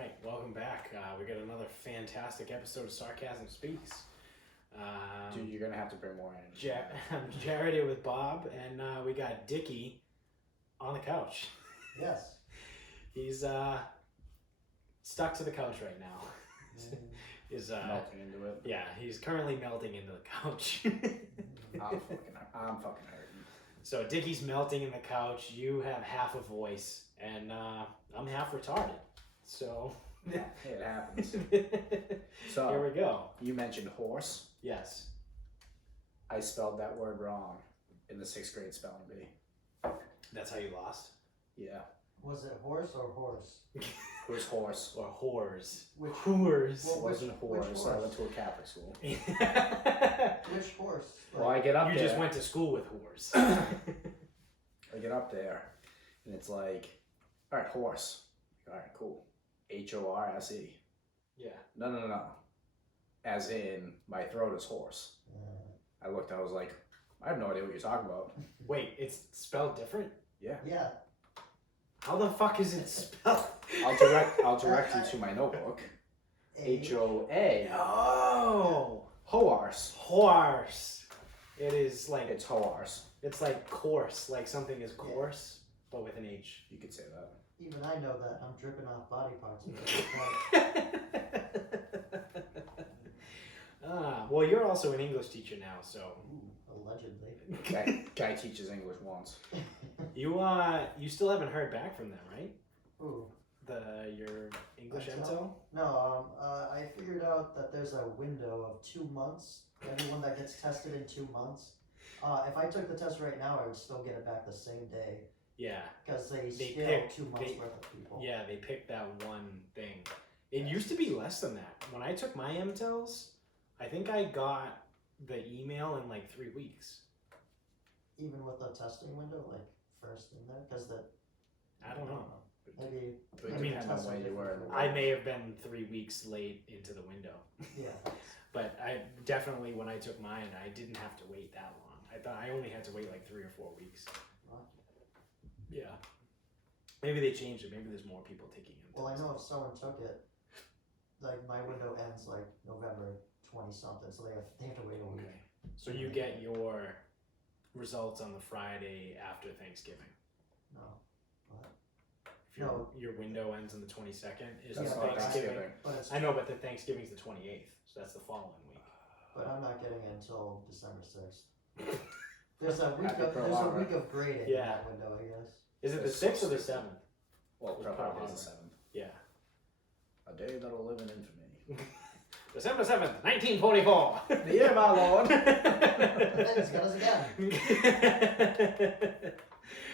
right, welcome back. We got another fantastic episode of Sarcasm Speaks. Dude, you're gonna have to bring more energy. I'm Jared here with Bob, and we got Dickie on the couch. Yes. He's stuck to the couch right now. Is melting into it. Yeah, he's currently melting into the couch. I'm fucking hurting. So Dickie's melting in the couch. You have half a voice, and I'm half retarded. So Yeah, it happens. So here we go. You mentioned horse. Yes. I spelled that word wrong in the 6th grade spelling bee. That's how you lost? Yeah. Was it horse or horse? It was horse. Or whores. Which Whores. Well, It wasn't which horse. horse? I went to a Catholic school. Which horse? Well, I get up You there. just went to school with whores. I get up there, and it's like, all right, horse. All right, cool. HORSE. Yeah. No. As in, my throat is hoarse. I looked, I was like, I have no idea what you're talking about. Wait, it's spelled different? Yeah. Yeah. How the fuck is it spelled? I'll direct you to my notebook. HOA. Oh! Hoarse. Horse. It is like, It's hoarse. it's like coarse, like something is coarse, but with an H. You could say that. Even I know that. I'm dripping off body parts. Well, you're also an English teacher now, so Ooh, allegedly. Guy teaches English once. you still haven't heard back from them, right? Ooh. Your English Intel? intel? No, I figured out that there's a window of 2 months. Everyone that gets tested in 2 months. If I took the test right now, I would still get it back the same day. Yeah. Because they scale picked- 2 months worth of people. Yeah, they picked that one thing. It used to be less than that. When I took my MTELs, I think I got the email in like 3 weeks. Even with the testing window, like first in there, because I don't know. Maybe. But I it mean, depends on when you were in the I may have been 3 weeks late into the window. Yeah. But I definitely, when I took mine, I didn't have to wait that long. I thought I only had to wait like 3 or 4 weeks. Wow. Yeah. Maybe they changed it. Maybe there's more people taking it. Well, I know if someone took it, like my window ends like November 20 something, so they have to wait a week. Okay. So you get your results on the Friday after Thanksgiving. No. What? If your, No. your window ends on the 22nd, is That's the not Thanksgiving. Thanksgiving. But it's I know, but the Thanksgiving's the 28th, so that's the following week. but I'm not getting it until December 6th. There's a week Happy of Pearl there's a Harbor. week of grading in Yeah. that window, I guess. Is it the That's 6th so or the stupid. 7th? Well, With probably Pearl is the Harbor. 7th. Yeah. A day that'll live in infamy. December 7th, 1944. The year of our Lord. Then it's got us again.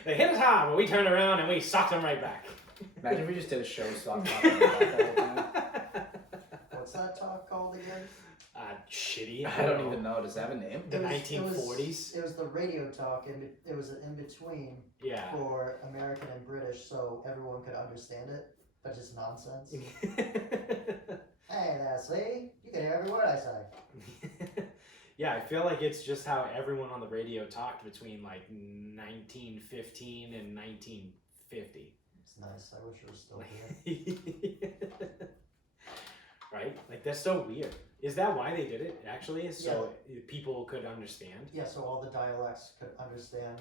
They hit us hard, but we turned around and we socked them right back. Imagine if we just did a show stop talking about that whole time. What's that talk called again? Shitty. I don't even know. Does that have a name? The It was- 1940s? It was the radio talk, and it was in between Yeah. for American and British, so everyone could understand it, but just nonsense. Hey there, see? You can hear every word I say. Yeah, I feel like it's just how everyone on the radio talked between like 1915 and 1950. It's nice. I wish it was still here. Right? Like, that's so weird. Is that why they did it, actually? So people could understand? Yeah, so all the dialects could understand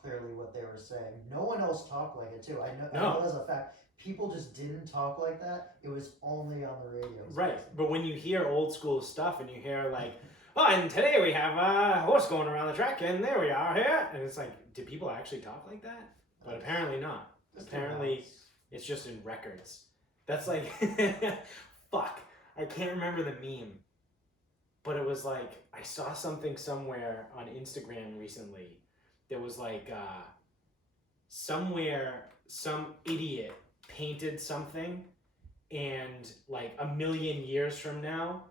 clearly what they were saying. No one else talked like it, too. I know as a fact. People just didn't talk like that. It was only on the radio. Right, but when you hear old school stuff and you hear like, oh, and today we have a horse going around the track and there we are here. And it's like, do people actually talk like that? But apparently not. Apparently it's just in records. That's like, fuck, I can't remember the meme. But it was like, I saw something somewhere on Instagram recently. There was like, somewhere, some idiot painted something, and like 1,000,000 years from now,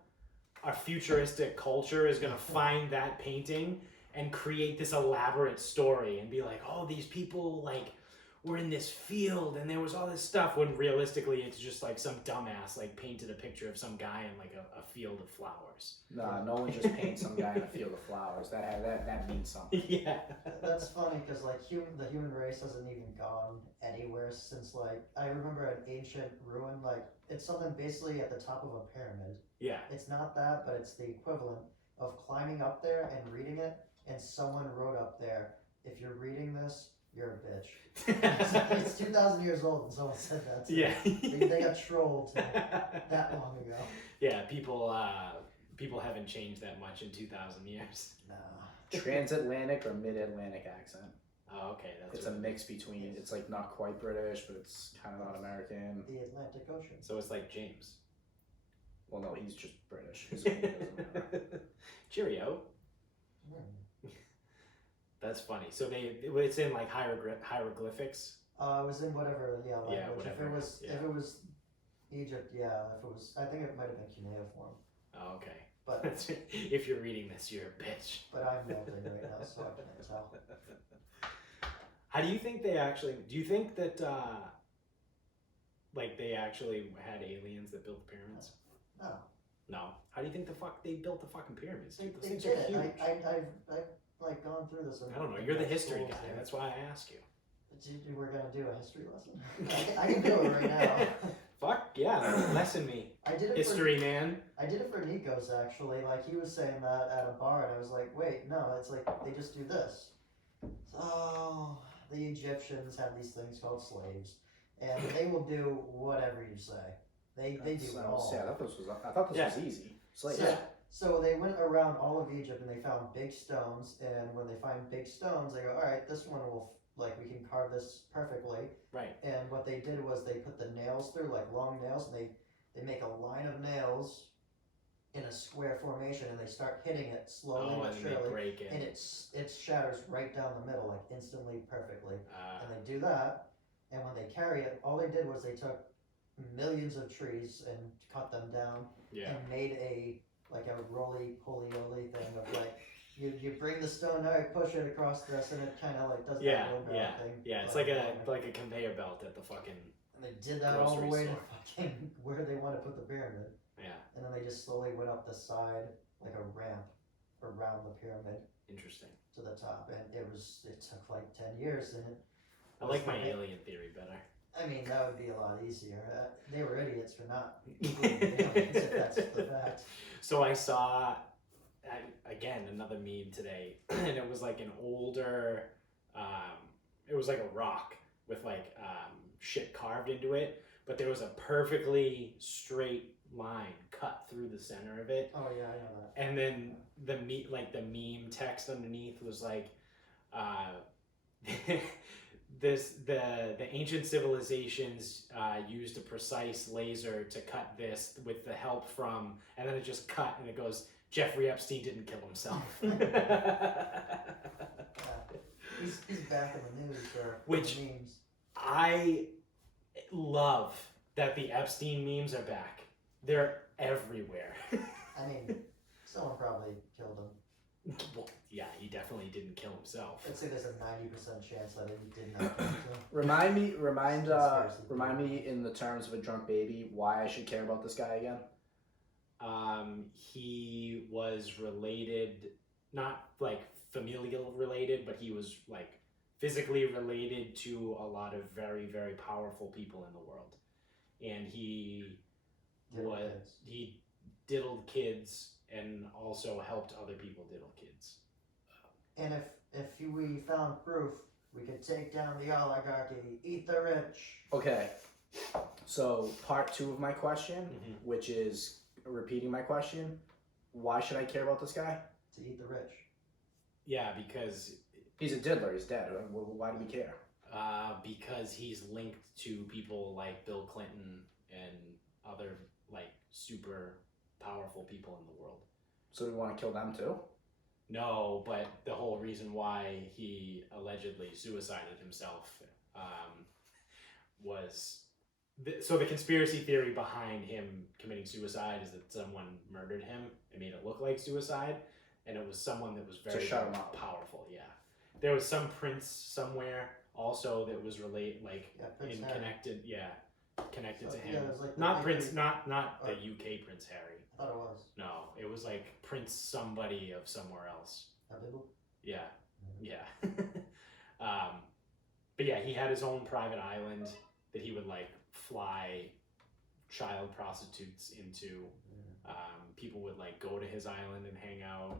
our futuristic culture is gonna find that painting and create this elaborate story and be like, oh, these people like we're in this field and there was all this stuff, when realistically it's just like some dumbass like painted a picture of some guy in like a field of flowers. Nah, no one just paints some guy in a field of flowers. That means something. Yeah. That's funny because like the human race hasn't even gone anywhere since like I remember an ancient ruin, like it's something basically at the top of a pyramid. Yeah. It's not that, but it's the equivalent of climbing up there and reading it, and someone wrote up there, "If you're reading this, you're a bitch." It's 2,000 years old, and someone said that. Yeah. They got trolled that long ago. Yeah, people haven't changed that much in 2,000 years. No. Transatlantic or mid-Atlantic accent. Oh, okay. It's a mix between, it's like not quite British, but it's kind of not American. The Atlantic Ocean. So it's like James. Well, no, he's just British. His name doesn't matter. Cheerio. That's funny. So it's in like hieroglyphics. It was in whatever, language. Yeah, whatever. If it was Egypt, yeah. If it was, I think it might have been cuneiform. Oh, okay. But if you're reading this, you're a bitch. But I'm melting right now, so I can't tell. How do you think they actually? Do you think that like they actually had aliens that built the pyramids? No. No. How do you think they built the fucking pyramids? Dude? Those They things did are it. huge. I've like gone through this. I don't know. You're the history guy. That's why I ask you. We're gonna do a history lesson. I can do it right now. Fuck yeah! Lesson me. I did it. History man. I did it for Nikos actually. Like he was saying that at a bar, and I was like, wait, no, it's like they just do this. So the Egyptians had these things called slaves, and they will do whatever you say. They do it all. Yeah, I thought this was easy. Slaves. So they went around all of Egypt and they found big stones, and when they find big stones, they go, all right, this one will, like, we can carve this perfectly. Right. And what they did was they put the nails through, like long nails, and they make a line of nails in a square formation, and they start hitting it slowly but and surely, they break it. and it shatters right down the middle, like instantly, perfectly. And they do that, and when they carry it, all they did was they took millions of trees and cut them down, and made a roly-poly thing of like, you bring the stone, all right, push it across this, and it kind of like does that wheelbarrow thing. Yeah, it's like a conveyor belt at the fucking. And they did that all the grocery way store. to fucking where they want to put the pyramid. Yeah. And then they just slowly went up the side like a ramp around the pyramid Interesting. to the top, and it took like 10 years, and I like my alien theory better. I mean, that would be a lot easier. They were idiots for not including aliens, if that's the fact. So I saw, again, another meme today, and it was like an older, it was like a rock with like shit carved into it, but there was a perfectly straight line cut through the center of it. Oh yeah, I know that. And then the meme text underneath was like, the ancient civilizations used a precise laser to cut this with the help from, and then it just cut and it goes, Jeffrey Epstein didn't kill himself. He's back in the news for Which memes. I love that the Epstein memes are back. They're everywhere. I mean, someone probably killed him. Well, yeah, he definitely didn't kill himself. I'd say there's a 90% chance that he did not kill himself. Remind me in the terms of a drunk baby why I should care about this guy again. He was related, not like familial related, but he was like physically related to a lot of very, very powerful people in the world. And he diddled kids and also helped other people diddle kids. And if we found proof, we could take down the oligarchy, eat the rich. Okay, so part 2 of my question, which is repeating my question, why should I care about this guy? To eat the rich. Yeah, because he's a diddler, he's dead. Why do we care? Because he's linked to people like Bill Clinton and other like super powerful people in the world. So do we want to kill them too? No, but the whole reason why he allegedly suicided himself was... So the conspiracy theory behind him committing suicide is that someone murdered him and made it look like suicide, and it was someone that was very, to shut very him up. powerful. Yeah, there was some prince somewhere also that was related, like Prince in Harry. connected to him. Yeah, it was like the Not big Prince, dude. not Or- the UK Prince Harry. I thought it was. No, it was like Prince somebody of somewhere else. Habibu? Yeah, yeah. But yeah, he had his own private island that he would like fly child prostitutes into. People would like go to his island and hang out.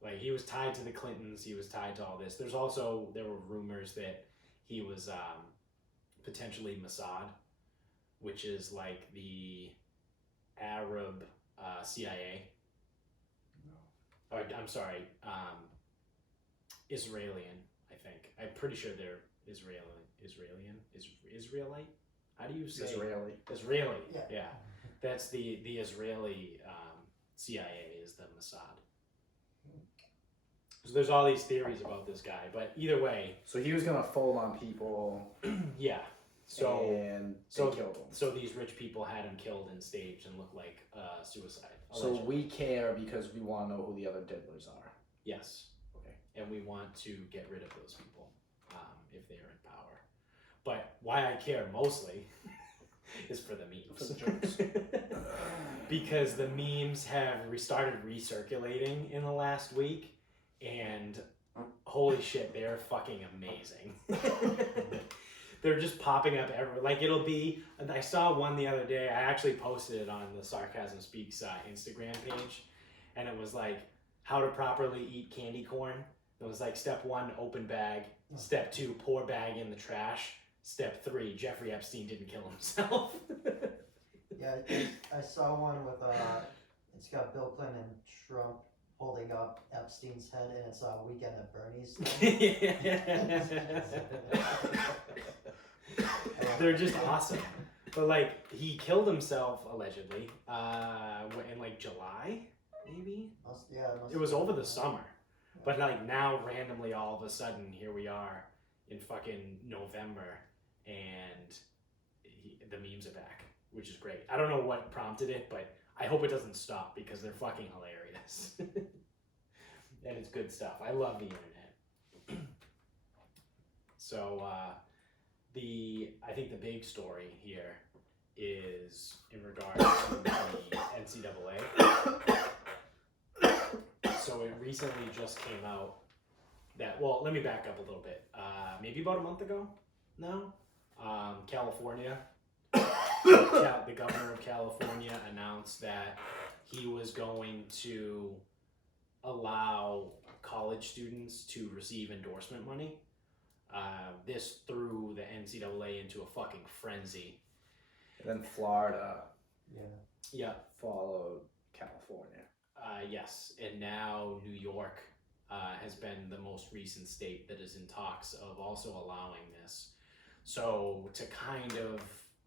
Like he was tied to the Clintons. He was tied to all this. There were rumors that he was potentially Mossad, which is like the Arab CIA. Or, I'm sorry, Israelian, I think. I'm pretty sure they're Israelite? How do you say? Israeli, yeah. That's the Israeli CIA is the Mossad. So there's all these theories about this guy, but either way. So he was gonna fold on people. Yeah. And they killed him. So these rich people had him killed and staged and looked like suicide. So we care because we want to know who the other diddlers are. Yes. Okay. And we want to get rid of those people if they are in power. But why I care mostly is for the memes. For the jokes. Because the memes have restarted recirculating in the last week, and holy shit, they're fucking amazing. They're just popping up everywhere. Like it'll be, I saw one the other day, I actually posted it on the Sarcasm Speaks Instagram page, and it was like, how to properly eat candy corn. It was like step 1, open bag. Step 2, pour bag in the trash. Step 3, Jeffrey Epstein didn't kill himself. Yeah, I saw one with, it's got Bill Clinton and Trump holding up Epstein's head, and it's a Weekend at Bernie's. They're just awesome. But like, he killed himself allegedly in like July, maybe? It was over the summer. But like now, randomly, all of a sudden, here we are in fucking November, and the memes are back, which is great. I don't know what prompted it, but I hope it doesn't stop because they're fucking hilarious. And it's good stuff. I love the internet. So I think the big story here is in regards to the NCAA. So it recently just came out that, well, let me back up a little bit. Maybe about a month ago now, California, the governor of California announced that he was going to allow college students to receive endorsement money. This threw the NCAA into a fucking frenzy. And then Florida followed California. Yes, and now New York has been the most recent state that is in talks of also allowing this. So to kind of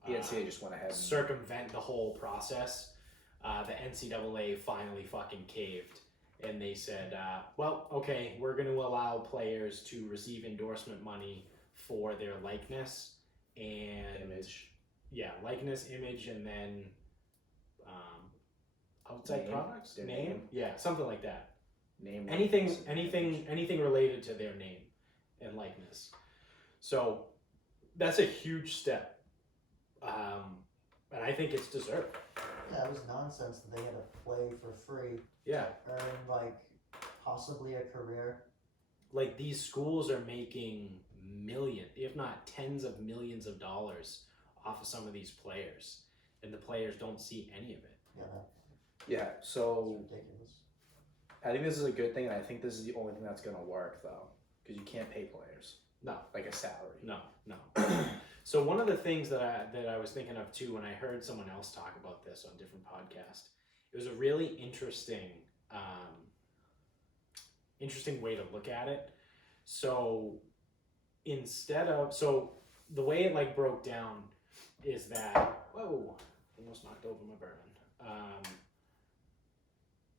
the NCAA just went ahead and circumvent the whole process, the NCAA finally fucking caved. And they said, well, okay, we're going to allow players to receive endorsement money for their likeness and image. Yeah, likeness, image, and then outside products, name, yeah, something like that. Name, anything related to their name and likeness. So that's a huge step, and I think it's deserved. Yeah, it was nonsense that they had to play for free. Yeah. To earn like possibly a career. Like these schools are making millions, if not tens of millions of dollars off of some of these players, and the players don't see any of it. Yeah, so it's ridiculous. I think this is a good thing, and I think this is the only thing that's going to work, though, because you can't pay players. No. Like a salary. No. So one of the things that I was thinking of too, when I heard someone else talk about this on different podcasts, it was a really interesting way to look at it. So the way it like broke down is that, whoa, almost knocked over my bourbon.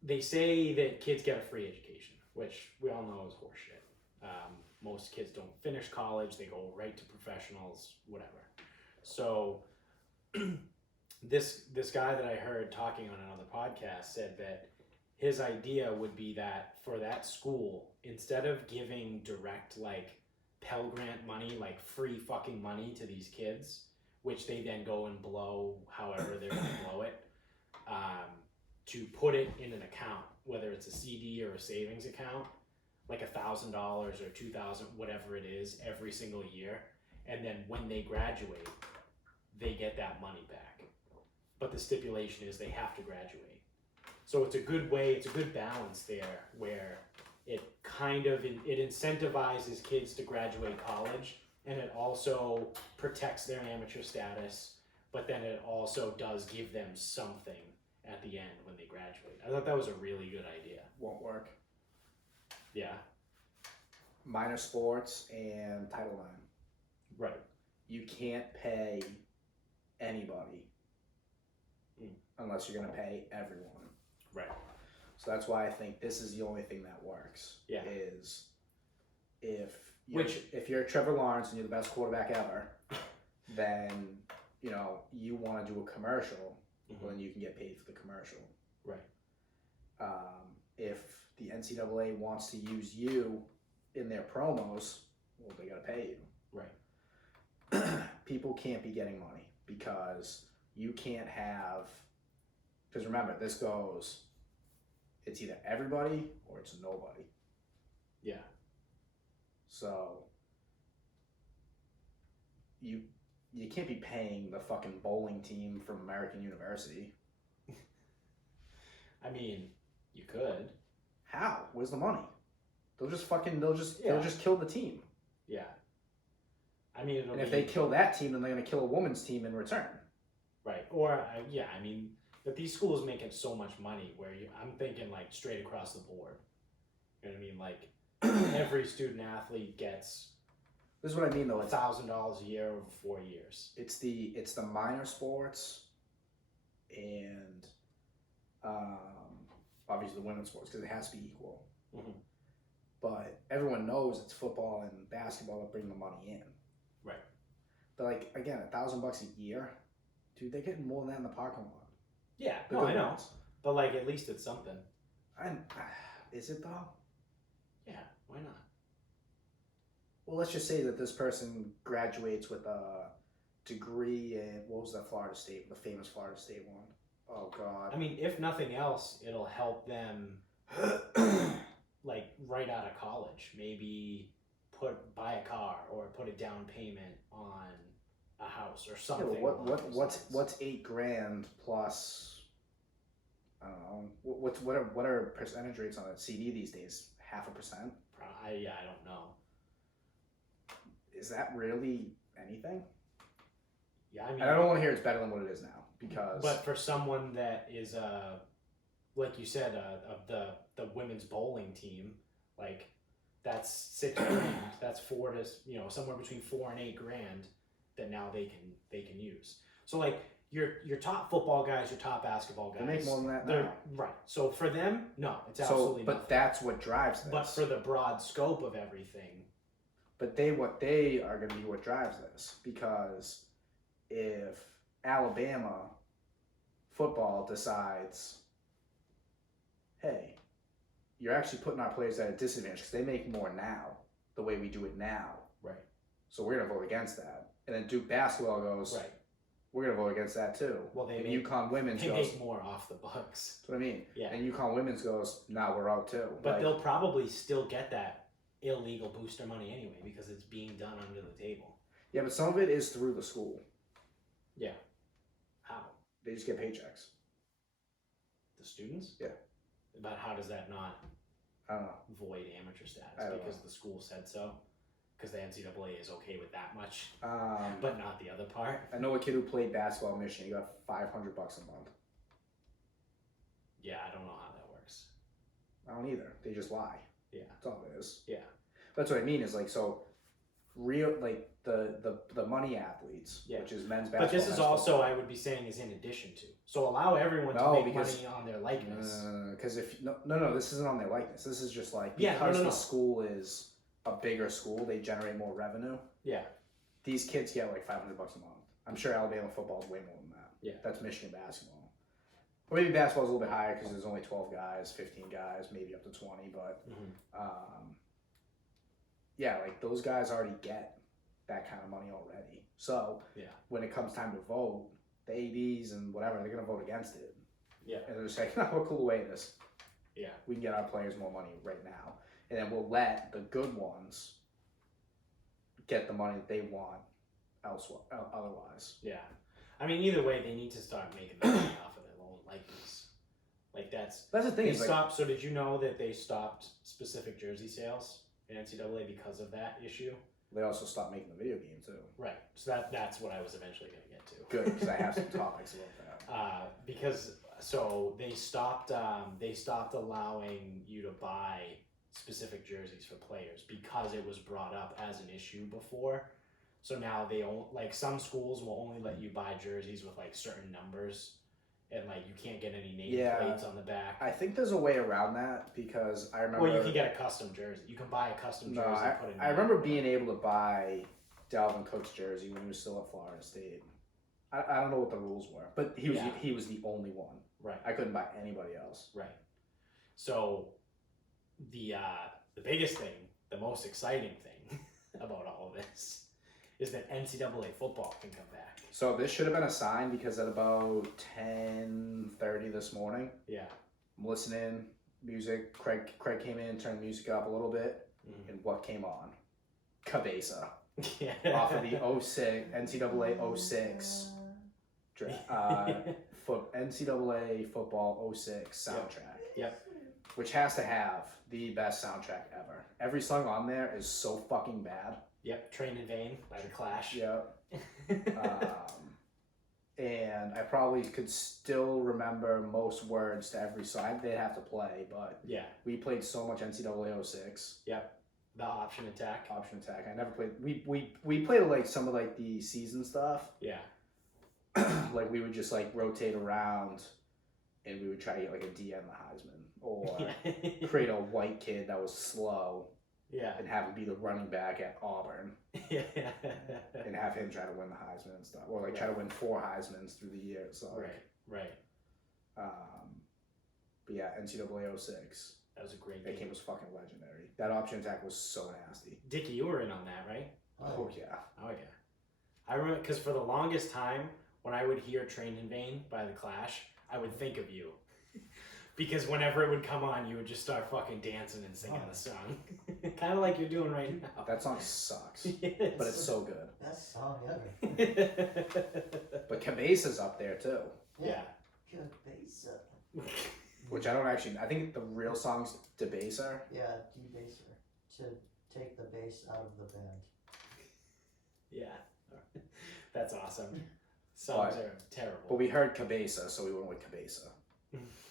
They say that kids get a free education, which we all know is horseshit. Most kids don't finish college, they go right to professionals, whatever. So this guy that I heard talking on another podcast said that his idea would be that for that school, instead of giving direct like Pell Grant money, like free fucking money to these kids, which they then go and blow however they're going to blow it, to put it in an account, whether it's a CD or a savings account, like $1,000 or $2,000, whatever it is, every single year. And then when they graduate, they get that money back. But the stipulation is they have to graduate. So it's a good way, it's a good balance there where it kind of, it incentivizes kids to graduate college, and it also protects their amateur status, but then it also does give them something at the end when they graduate. I thought that was a really good idea. Won't work. Yeah. Minor sports and Title IX. Right. You can't pay anybody unless you're going to pay everyone. Right. So that's why I think this is the only thing that works. Yeah. Is if you're Trevor Lawrence and you're the best quarterback ever, then you want to do a commercial, well, then you can get paid for the commercial. Right. If the NCAA wants to use you in their promos, well, they got to pay you. Right. People can't be getting money because you can't have. Because remember, this goes. It's either everybody or it's nobody. Yeah. So you can't be paying the fucking bowling team from American University. I mean, you could. How? Where's the money? They'll just kill the team. Yeah. I mean, and if they kill that team, then they're gonna kill a woman's team in return. Right. Or I mean, but these schools making so much money where I'm thinking like straight across the board. You know what I mean? Like every student athlete gets. This is what I mean though. $1,000 a year over 4 years. It's the minor sports, and obviously the women's sports because it has to be equal. Mm-hmm. But everyone knows it's football and basketball that bring the money in. Right. But like again, $1,000 a year, dude, they're getting more than that in the parking lot. Yeah, no, I know. Ones. But like at least it's something. Is it though? Yeah, why not? Well, let's just say that this person graduates with a degree in, what was that Florida State, the famous Florida State one? Oh God. I mean, if nothing else, it'll help them like right out of college, maybe buy a car or put a down payment on a house or something. Yeah, what's $8,000 plus? I don't know. What are percentage rates on a CD these days? 0.5%? I don't know. Is that really anything? Yeah, I mean, I don't want to hear it's better than what it is now because. But for someone that is like you said, of the women's bowling team, like that's $6,000. That's somewhere between $4,000 and $8,000 that now they can use. So like your top football guys, your top basketball guys, they make more than that now. Right. So for them, no, it's absolutely. But that's what drives this. But for the broad scope of everything. But what they are going to be what drives this, because if Alabama football decides, hey, you're actually putting our players at a disadvantage because they make more now the way we do it now. Right. So we're going to vote against that. And then Duke basketball goes, right. We're going to vote against that too. Well, UConn women's they goes, make more off the books. That's what I mean. Yeah. And UConn women's goes, now we're out too. But they'll probably still get that illegal booster money anyway because it's being done under the table. Yeah, but some of it is through the school. Yeah. How? They just get paychecks. The students? Yeah. But how does that not I don't know. void amateur status? Because the school said so? Because the NCAA is okay with that much, but not the other part? I know a kid who played basketball in Michigan. He got $500 a month. Yeah, I don't know how that works. I don't either. They just lie. Yeah. That's all it is. Yeah. That's what I mean is like, so real, like the money athletes, which is men's basketball. But this is also, I would be saying, is in addition to. So allow everyone to make money on their likeness. Because no, this isn't on their likeness. This is just like, the school is a bigger school, they generate more revenue. Yeah. These kids get like $500 a month. I'm sure Alabama football is way more than that. Yeah. That's Michigan basketball. Or maybe basketball is a little bit higher because there's only 12 guys, 15 guys, maybe up to 20. But yeah, like those guys already get that kind of money already. So when it comes time to vote, the ADs and whatever, they're gonna vote against it. Yeah. And they're just like, no, we'll cool away this. Yeah. We can get our players more money right now, and then we'll let the good ones get the money that they want elsewhere. Otherwise. Yeah. I mean, either way, they need to start making the money off of their own likeness. Like that's the thing. They stopped. So did you know that they stopped specific jersey sales in NCAA because of that issue? They also stopped making the video game too. Right. So that's what I was eventually going to get to. Good, because I have some topics about that. Because so they stopped allowing you to buy specific jerseys for players because it was brought up as an issue before. So now they like some schools will only let you buy jerseys with like certain numbers, and like you can't get any name plates on the back. I think there's a way around that because I remember. Well, you can get a custom jersey. You can buy a custom jersey. I remember being able to buy Dalvin Cook's jersey when he was still at Florida State. I don't know what the rules were, but he was the only one. Right. I couldn't buy anybody else. Right. So the biggest thing, the most exciting thing about all of this is that NCAA football can come back. So this should have been a sign because at about 10:30 this morning, I'm listening, music. Craig came in, turned the music up a little bit, and what came on? Cabeza. Off of the 06 NCAA 06 NCAA football 06 soundtrack. Yep. Which has to have the best soundtrack ever. Every song on there is so fucking bad. Yep. Train in Vain by The Clash. Yep. And I probably could still remember most words to every song. They'd have to play, but we played so much NCAA 06. Yep. The option attack. I never played. We played like some of like the season stuff. Yeah. Like we would just like rotate around, and we would try to get like a D in the Heisman, or create a white kid that was slow. Yeah. And have him be the running back at Auburn. Yeah. And have him try to win the Heisman and stuff, or like try to win 4 Heismans through the year. So right. But yeah, NCAA 06. That was a great game. That game was fucking legendary. That option attack was so nasty. Dickie, you were in on that, right? Oh yeah. I remember because for the longest time, when I would hear "Train in Vain" by The Clash, I would think of you. Because whenever it would come on, you would just start fucking dancing and singing the song. Kind of like you're doing right now. That song sucks. Yes. But it's so good. Best song ever. But Cabeza's up there too. Yeah. Cabeza. Which I don't actually, I think the real song's Debaser. Yeah, debaser. To take the bass out of the band. Yeah. That's awesome. Songs are terrible. But we heard Cabeza, so we went with Cabeza.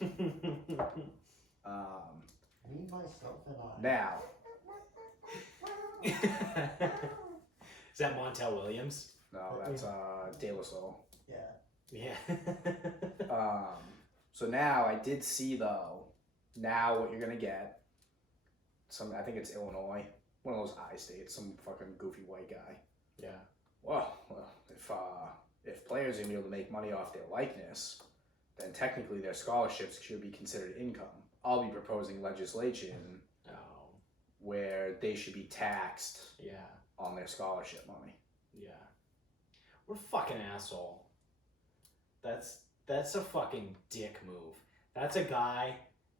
Me, myself, and I. Now. Is that Montel Williams? No, that's De La Soul. Yeah. So now I did see though. Now what you're gonna get? I think it's Illinois, one of those I states, some fucking goofy white guy. Yeah. Well, if players are gonna be able to make money off their likeness, then technically their scholarships should be considered income. I'll be proposing legislation where they should be taxed on their scholarship money. Yeah. What a fucking asshole. That's a fucking dick move. That's a guy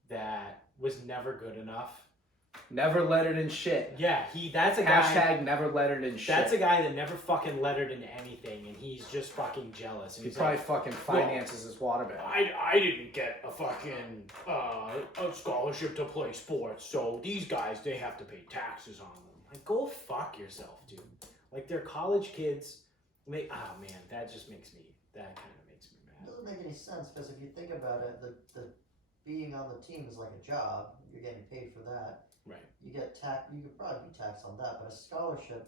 that was never good enough. Never lettered in shit. Yeah, that's a guy. Hashtag never lettered in shit. That's a guy that never fucking lettered in anything, and he's just fucking jealous. And he probably fucking finances his water bill. I didn't get a fucking a scholarship to play sports, so these guys, they have to pay taxes on them. Like, go fuck yourself, dude. Like, they're college kids. Oh man, that kind of makes me mad. It doesn't make any sense because if you think about it, the being on the team is like a job. You're getting paid for that. Right. You get you could probably be taxed on that, but a scholarship.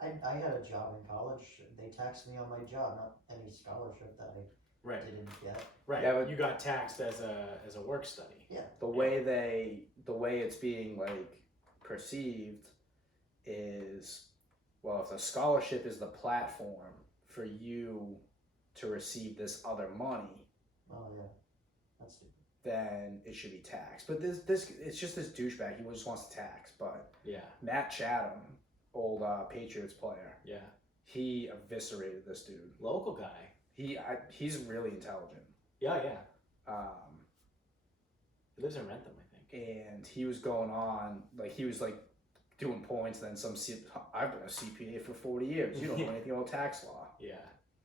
I had a job in college. They taxed me on my job, not any scholarship that I didn't get. Right. Yeah, but you got taxed as a work study. Yeah. The way it's being like perceived is, well, if the scholarship is the platform for you to receive this other money. Oh yeah, that's stupid. then it should be taxed. But this it's just this douchebag. He just wants to tax. But Yeah. Matt Chatham, old Patriots player, Yeah. he eviscerated this dude. Local guy. He's really intelligent. Yeah, yeah. He lives in Rentham, I think. And he was going on he was doing points. Then I've been a CPA for 40 years. You don't know anything about tax law. Yeah.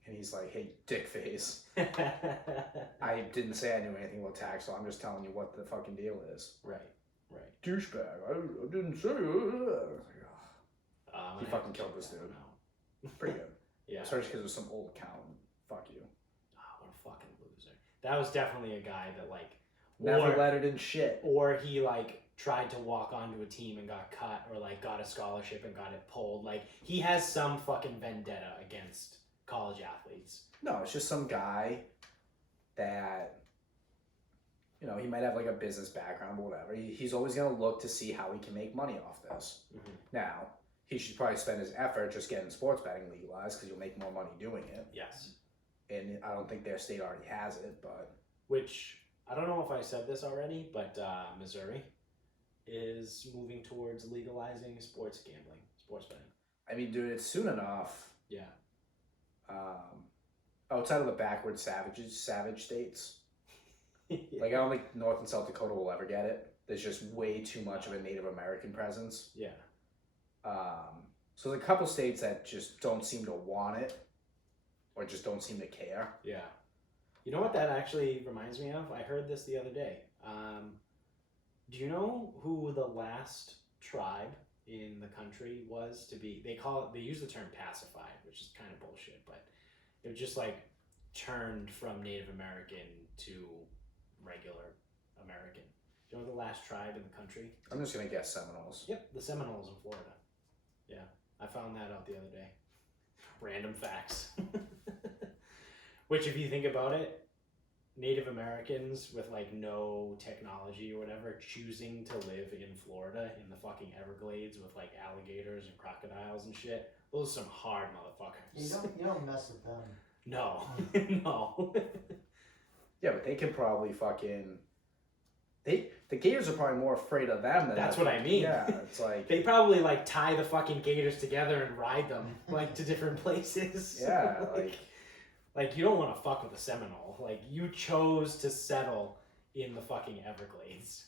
And he's like, hey, dick face. I didn't say I knew anything about tax law. I'm just telling you what the fucking deal is. Right. Douchebag. I didn't say. He fucking killed this dude. Pretty good. Yeah. Especially because it was some old accountant. Fuck you. Oh, what a fucking loser. That was definitely a guy that never lettered in shit. Or he tried to walk onto a team and got cut, or got a scholarship and got it pulled. He has some fucking vendetta against college athletes. No, it's just some guy that, he might have a business background or whatever. He's always going to look to see how he can make money off this. Mm-hmm. Now, he should probably spend his effort just getting sports betting legalized because you'll make more money doing it. Yes. And I don't think their state already has it, but... Which, I don't know if I said this already, but Missouri is moving towards legalizing sports gambling, sports betting. I mean, dude, it's soon enough. Yeah. Outside of the backward savage states, yeah. I don't think North and South Dakota will ever get it. There's just way too much of a Native American presence. Yeah. So there's a couple states that just don't seem to want it, or just don't seem to care. Yeah. You know what that actually reminds me of? I heard this the other day. Do you know who the last tribe in the country was to be? They use the term pacified, which is kind of bullshit, but it was just turned from Native American to regular American. Do you know the last tribe in the country? I'm just gonna guess Seminoles. Yep, the Seminoles in Florida. Yeah, I found that out the other day. Random facts. Which, if you think about it, Native Americans with no technology or whatever choosing to live in Florida in the fucking Everglades with alligators and crocodiles and shit. Those are some hard motherfuckers. You don't mess with them. No. No. Yeah, but they can probably fucking... The gators are probably more afraid of them than... That's what I mean. Yeah, it's they probably tie the fucking gators together and ride them to different places. Yeah, you don't want to fuck with a Seminole. You chose to settle in the fucking Everglades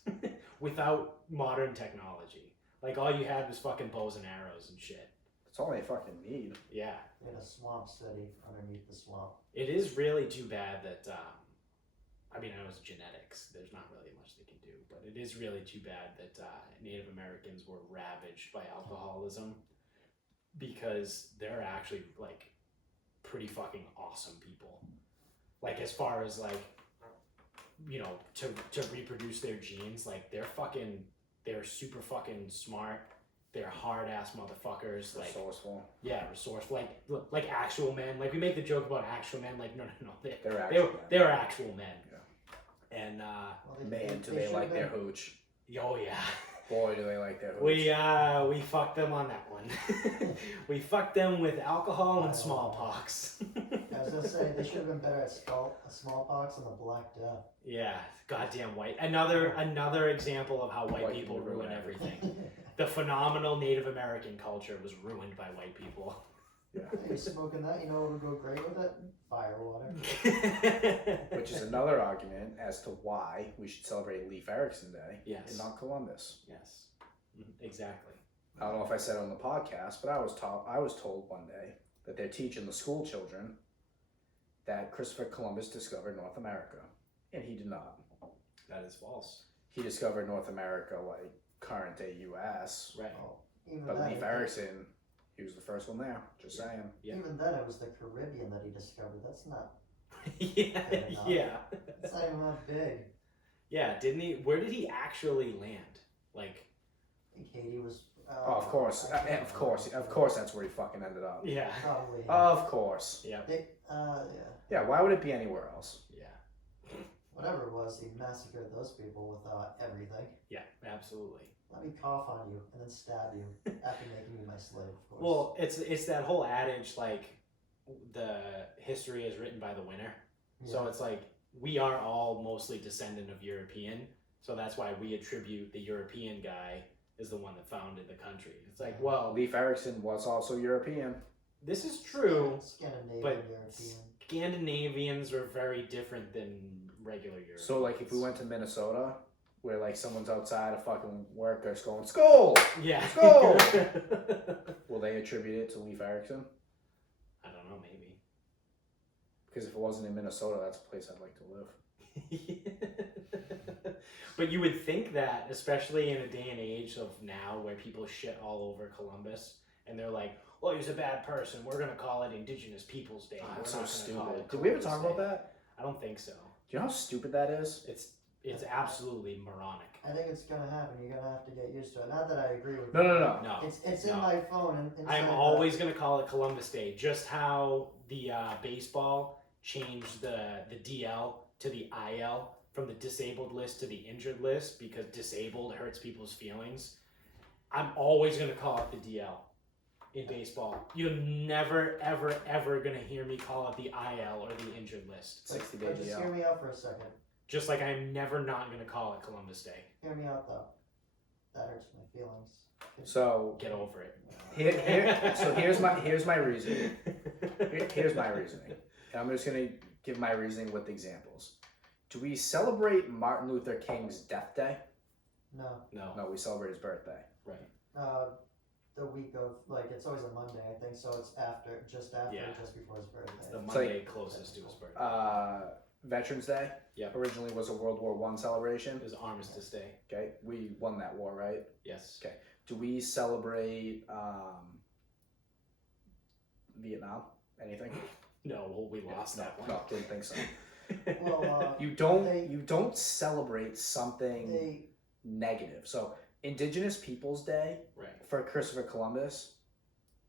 without modern technology. All you had was fucking bows and arrows and shit. That's all they fucking need. Yeah. In a swamp city underneath the swamp. It is really too bad that, I know it's genetics. There's not really much they can do, but it is really too bad that Native Americans were ravaged by alcoholism, because they're actually pretty fucking awesome people. As far as to reproduce their genes, they're super fucking smart. They're hard ass motherfuckers. Resourceful. Yeah, resourceful. Like actual men. We make the joke about actual men. No. They're actual men. Yeah. And man, do they like their hooch? Oh yeah. Boy, do they like their hooch. We fucked them on that one. We fucked them with alcohol and smallpox. I was gonna say they should have been better at smallpox and the Black Death. Yeah, goddamn white. Another example of how white people ruin everything. The phenomenal Native American culture was ruined by white people. Yeah. Hey, smoking that, what would go great with it? Firewater. Which is another argument as to why we should celebrate Leif Erikson Day and not Columbus. Yes, exactly. I don't know if I said it on the podcast, but I was told one day that they're teaching the school children that Christopher Columbus discovered North America, and he did not. That is false. He discovered North America current day U.S. Right. But Leif Erikson, he was the first one there. Just saying. Yeah. Even then, it was the Caribbean that he discovered. That's not. Yeah. It's not even that big. Yeah, didn't he? Where did he actually land? I think Haiti was. Of course, that's where he fucking ended up. Yeah. Probably. Of course. Yeah. Yeah. Yeah. Why would it be anywhere else? Yeah. Whatever it was, he massacred those people with everything. Yeah, absolutely. Let me cough on you and then stab you after making you my slave, of course. Well, it's that whole adage, the history is written by the winner. Yeah. So it's we are all mostly descendant of European, so that's why we attribute the European guy as the one that founded the country. It's like, well, Leif Erikson was also European. this is true, Scandinavian, but European. Scandinavians are very different than regular Europeans. So like if we went to Minnesota, where like someone's outside of fucking work, they're going, "Skull!" yeah, Skull! Will they attribute it to Leif Erikson? I don't know, maybe. Because if it wasn't in Minnesota, that's a place I'd like to live. But you would think that, especially in a day and age of now where people shit all over Columbus and they're like, well, he's a bad person, we're going to call it Indigenous Peoples Day. Oh, We're that's so not gonna call stupid. it Did we ever Columbus talk about Day." that? I don't think so. Do you know how stupid that is? It's absolutely moronic. I think it's gonna happen. You're gonna have to get used to it. Not that I agree with No, you. no, no. No. It's in No. my phone. And I'm always going to call it Columbus Day. Just how the baseball changed the DL to the IL from the disabled list to the injured list because disabled hurts people's feelings. I'm always going to call it the DL in baseball. You're never, ever, ever going to hear me call it the IL or the injured list. 60 But days. just hear me out for a second. Just like I'm never not going to call it Columbus Day. Hear me out though. That hurts my feelings. So Get over it. here's my reasoning. Here's my reasoning. And I'm just gonna give my reasoning with examples. Do we celebrate Martin Luther King's death day? No. No, we celebrate his birthday. The week of it's always a Monday, I think. So it's just Yeah. before his birthday. It's the Monday closest to his birthday. Veterans Day. Yep. Originally was a World War I celebration. It was Armistice Day. Okay, we won that war, right? Yes. Okay. Do we celebrate Vietnam? Anything? No, well, we lost that one. No, didn't think so. Well, You don't celebrate something negative. So Indigenous Peoples Day Right. for Christopher Columbus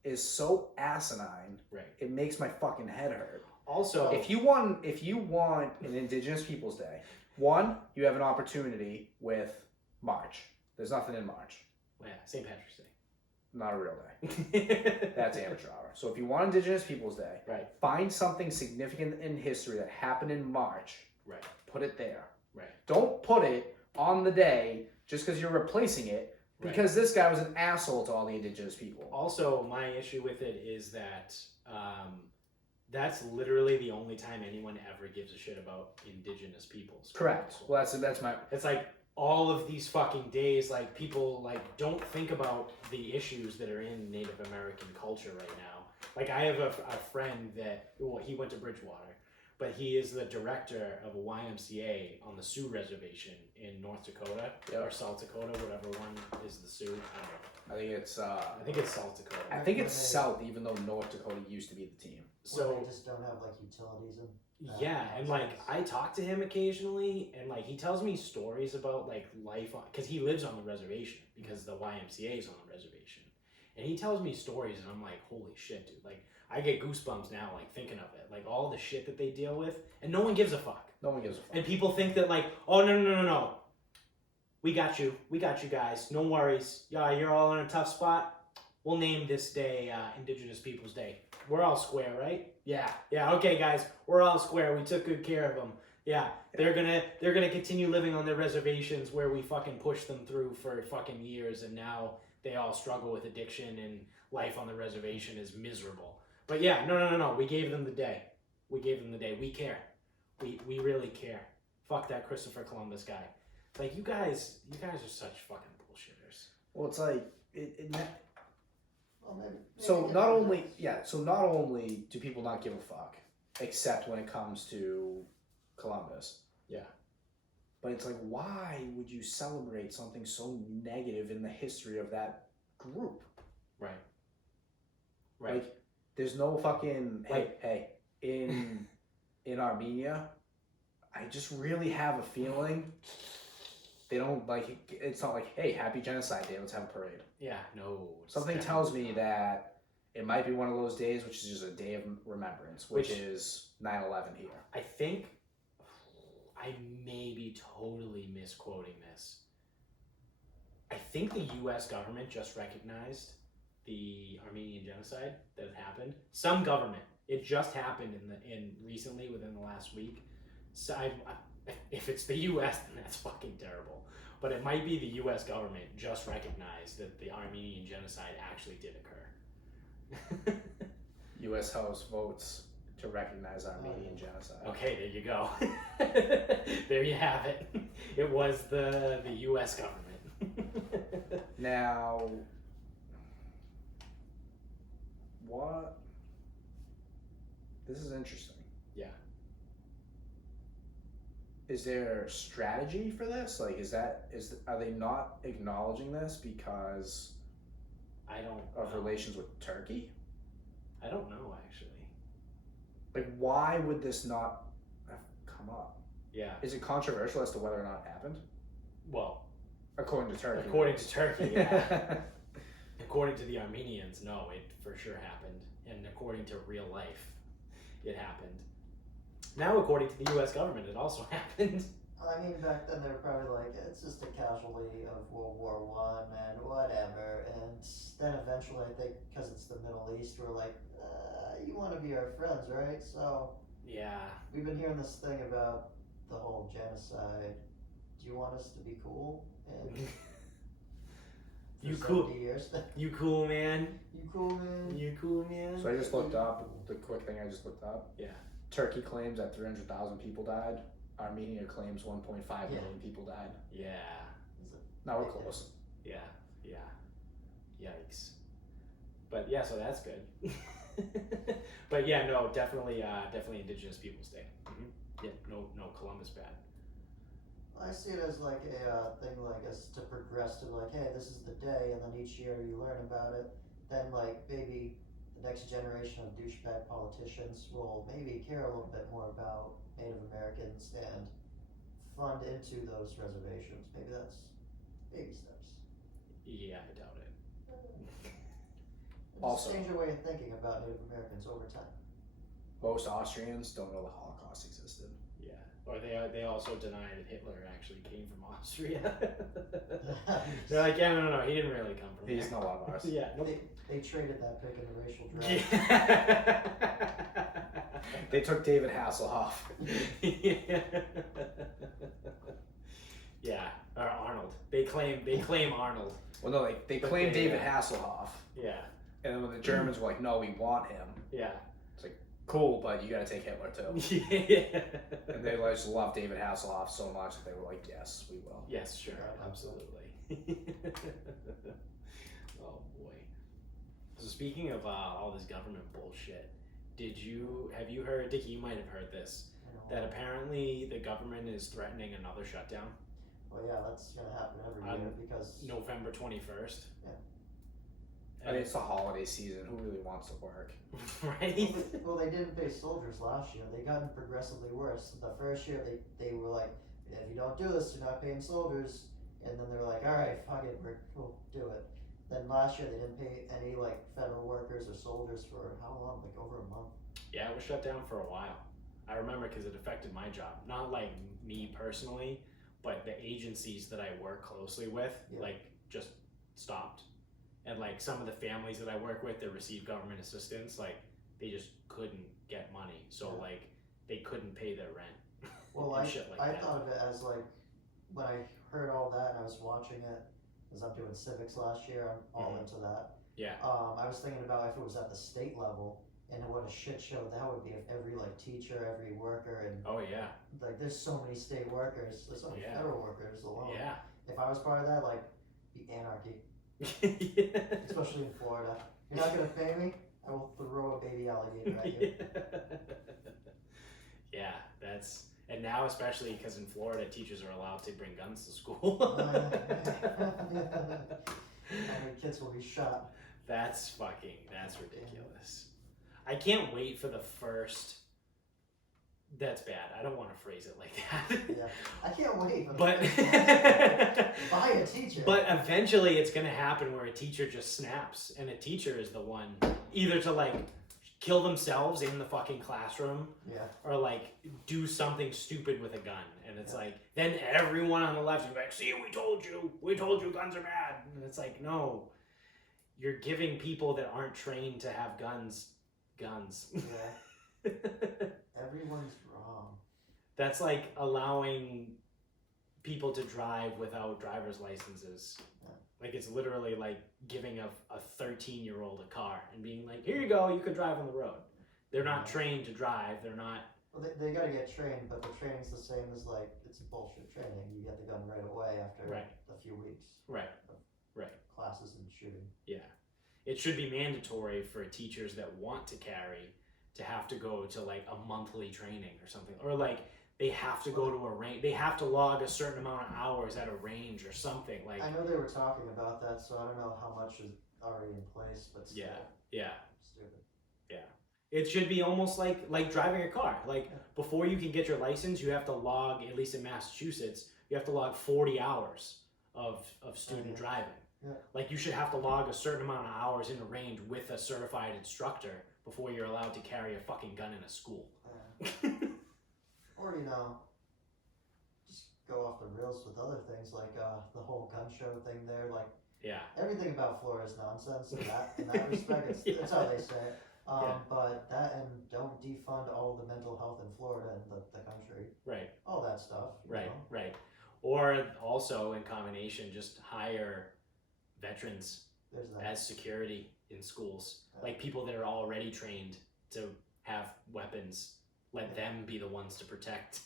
is so asinine. Right. It makes my fucking head hurt. Also, If you want an Indigenous Peoples Day, one, you have an opportunity with March. There's nothing in March. yeah, St. Patrick's Day. Not a real day. That's amateur hour. So if you want Indigenous Peoples Day, Right. find something significant in history that happened in March. Right. Put it there. Right. Don't put it on the day just because you're replacing it because this guy was an asshole to all the Indigenous people. Also, my issue with it is that that's literally the only time anyone ever gives a shit about Indigenous peoples. Correct. Well, that's my. It's like all of these fucking days, like people don't think about the issues that are in Native American culture right now. Like I have a friend that he went to Bridgewater, but he is the director of a YMCA on the Sioux Reservation in North Dakota or South Dakota, whatever one is the Sioux. I don't know. I think it's. I think it's South Dakota. I think it's South, even though North Dakota used to be the team. So they just don't have utilities and. Yeah, and I talk to him occasionally, and he tells me stories about life on, because he lives on the reservation because the YMCA is on the reservation, and he tells me stories, and I'm like, holy shit, dude! I get goosebumps now, thinking of it, all the shit that they deal with, and no one gives a fuck. No one gives a fuck. And people think that oh no, we got you guys, no worries. Yeah, you're all in a tough spot. We'll name this day Indigenous Peoples Day. We're all square, right? Yeah, okay, guys, we're all square. We took good care of them. Yeah, they're gonna continue living on their reservations where we fucking pushed them through for fucking years, and now they all struggle with addiction and life on the reservation is miserable. But yeah, no. We gave them the day. We care. We really care. Fuck that Christopher Columbus guy. It's you guys are such fucking bullshitters. Well, it's it Well, maybe So not only do people not give a fuck, except when it comes to Columbus. Yeah. But it's why would you celebrate something so negative in the history of that group? Right. There's no fucking hey in Armenia. I just really have a feeling they don't it's not hey, happy Genocide Day, let's have a parade. Yeah, no. Something tells me that it might be one of those days which is just a day of remembrance, which is 9/11 here. I think I may be totally misquoting this. I think the US government just recognized the Armenian genocide that had happened. Some government. It just happened recently within the last week. So if it's the U.S., then that's fucking terrible. But it might be the U.S. government just recognized that the Armenian genocide actually did occur. U.S. House votes to recognize Armenian genocide. Okay, there you go. There you have it. It was the U.S. government. Now, what? This is interesting. Yeah. Is there strategy for this? Like, are they not acknowledging this because of relations with Turkey? I don't know, actually. Like, why would this not have come up? Yeah. Is it controversial as to whether or not it happened? Well, according to Turkey. According to Turkey, yeah. According to the Armenians, no, it for sure happened. And according to real life, it happened. Now, according to the U.S. government, it also happened. I mean, back then they were probably like, it's just a casualty of World War I and whatever. And then eventually, I think, because it's the Middle East, we're like, you want to be our friends, right? So yeah, we've been hearing this thing about the whole genocide. Do you want us to be cool? And you cool? Years. You cool, man? You cool, man? You cool, man? So I just looked up the quick thing. I just looked up. Yeah. Turkey claims that 300,000 people died. Armenia claims 1.5 million people died. Yeah. Now we're close. Yeah. Yeah. Yikes. But yeah, so that's good. But yeah, no, definitely Indigenous Peoples Day. Mm-hmm. Yeah, no Columbus bad. I see it as like a thing, like as to progress to like, hey, this is the day, and then each year you learn about it. Then like maybe the next generation of douchebag politicians will maybe care a little bit more about Native Americans and fund into those reservations. Maybe that's baby steps. Yeah, I doubt it. Also, change your way of thinking about Native Americans over time. Most Austrians don't know the Holocaust existed. Yeah, or they also deny that Hitler actually came from Austria. They're like, yeah, no, he didn't really come from. He's not one of ours. Yeah, nope. They traded that pick in the racial draft. They took David Hasselhoff. Yeah, or Arnold. They claim Arnold. Well, no, they claim David Hasselhoff. Yeah. And then when the Germans were like, no, we want him. Yeah. It's like, cool, but you gotta take Hitler too. Yeah. And they just loved David Hasselhoff so much that they were like, yes, we will. Yes, sure, absolutely. Oh boy. So speaking of all this government bullshit, have you heard, Dickie, you might have heard this, that apparently the government is threatening another shutdown? Well, yeah, that's going to happen every year because... November 21st. Yeah. I mean, it's the holiday season. Who really wants to work? Right? Well, they didn't pay soldiers last year. They gotten progressively worse. The first year, they were like, if you don't do this, you're not paying soldiers. And then they're like, all right, fuck it, we'll do it. Then last year, they didn't pay any like federal workers or soldiers for how long? Like over a month. Yeah, it was shut down for a while. I remember because it affected my job. Not like me personally, but the agencies that I work closely with, like, just stopped. And like some of the families that I work with that receive government assistance, like they just couldn't get money. So like they couldn't pay their rent. Well, and shit like I that. thought of it as like when I heard all that and I was watching it, because I'm doing civics last year, I'm all into that. Yeah. I was thinking about if it was at the state level and what a shit show that would be if every like teacher, every worker, and like there's so many state workers, there's so many federal workers alone. Yeah. If I was part of that, like, be anarchy. Especially in Florida. You're not gonna pay me? I will throw a baby alligator at you. Yeah, and now especially because in Florida teachers are allowed to bring guns to school. How many kids will be shot? That's ridiculous. I can't wait for the first. That's bad. I don't want to phrase it like that. Yeah, I can't wait. But buy a teacher. But eventually, it's going to happen where a teacher just snaps, and a teacher is the one either to like kill themselves in the fucking classroom, or like do something stupid with a gun, and it's like then everyone on the left is like, "See, we told you guns are bad," and it's like, no, you're giving people that aren't trained to have guns. Yeah. Everyone's wrong. That's like allowing people to drive without driver's licenses. Yeah. Like it's literally like giving a 13-year-old a car and being like, here you go, you could drive on the road. They're not trained to drive. They're not. Well, they got to get trained, but the training's the same as like it's bullshit training. You get the gun right away after a few weeks. Right. Classes and shooting. Yeah, it should be mandatory for teachers that want to carry to have to go to like a monthly training or something, or like they have to go to a range. They have to log a certain amount of hours at a range or something. Like I know they were talking about that, so I don't know how much is already in place, but still, yeah. stupid. Yeah. It should be almost like driving a car. Like before you can get your license, you have to log, at least in Massachusetts, you have to log 40 hours of student driving. Yeah. Like you should have to log a certain amount of hours in a range with a certified instructor before you're allowed to carry a fucking gun in a school. Or just go off the rails with other things like the whole gun show thing there. Like everything about Florida is nonsense in that respect. It's how they say it. But that, and don't defund all the mental health in Florida and the country. Right. All that stuff. Right. Or also in combination, just hire veterans as security in schools. Like people that are already trained to have weapons. Let them be the ones to protect.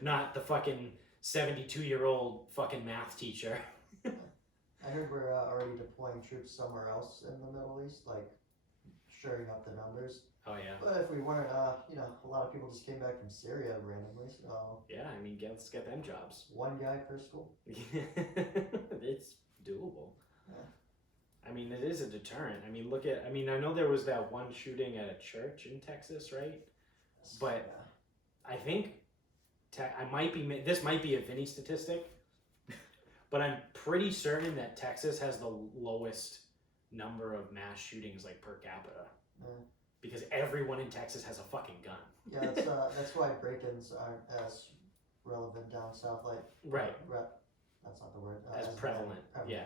Not the fucking 72-year-old fucking math teacher. I heard we're already deploying troops somewhere else in the Middle East, like shoring up the numbers. Oh yeah. But if we weren't, a lot of people just came back from Syria randomly, so. Yeah, I mean, let's get them jobs. One guy per school. It's doable. Yeah. I mean, it is a deterrent. I mean, I know there was that one shooting at a church in Texas, right? But I think this might be a Vinny statistic, but I'm pretty certain that Texas has the lowest number of mass shootings like per capita. Because everyone in Texas has a fucking gun. Yeah, that's why break-ins aren't as relevant down south. Like that's not the word. As prevalent. Yeah.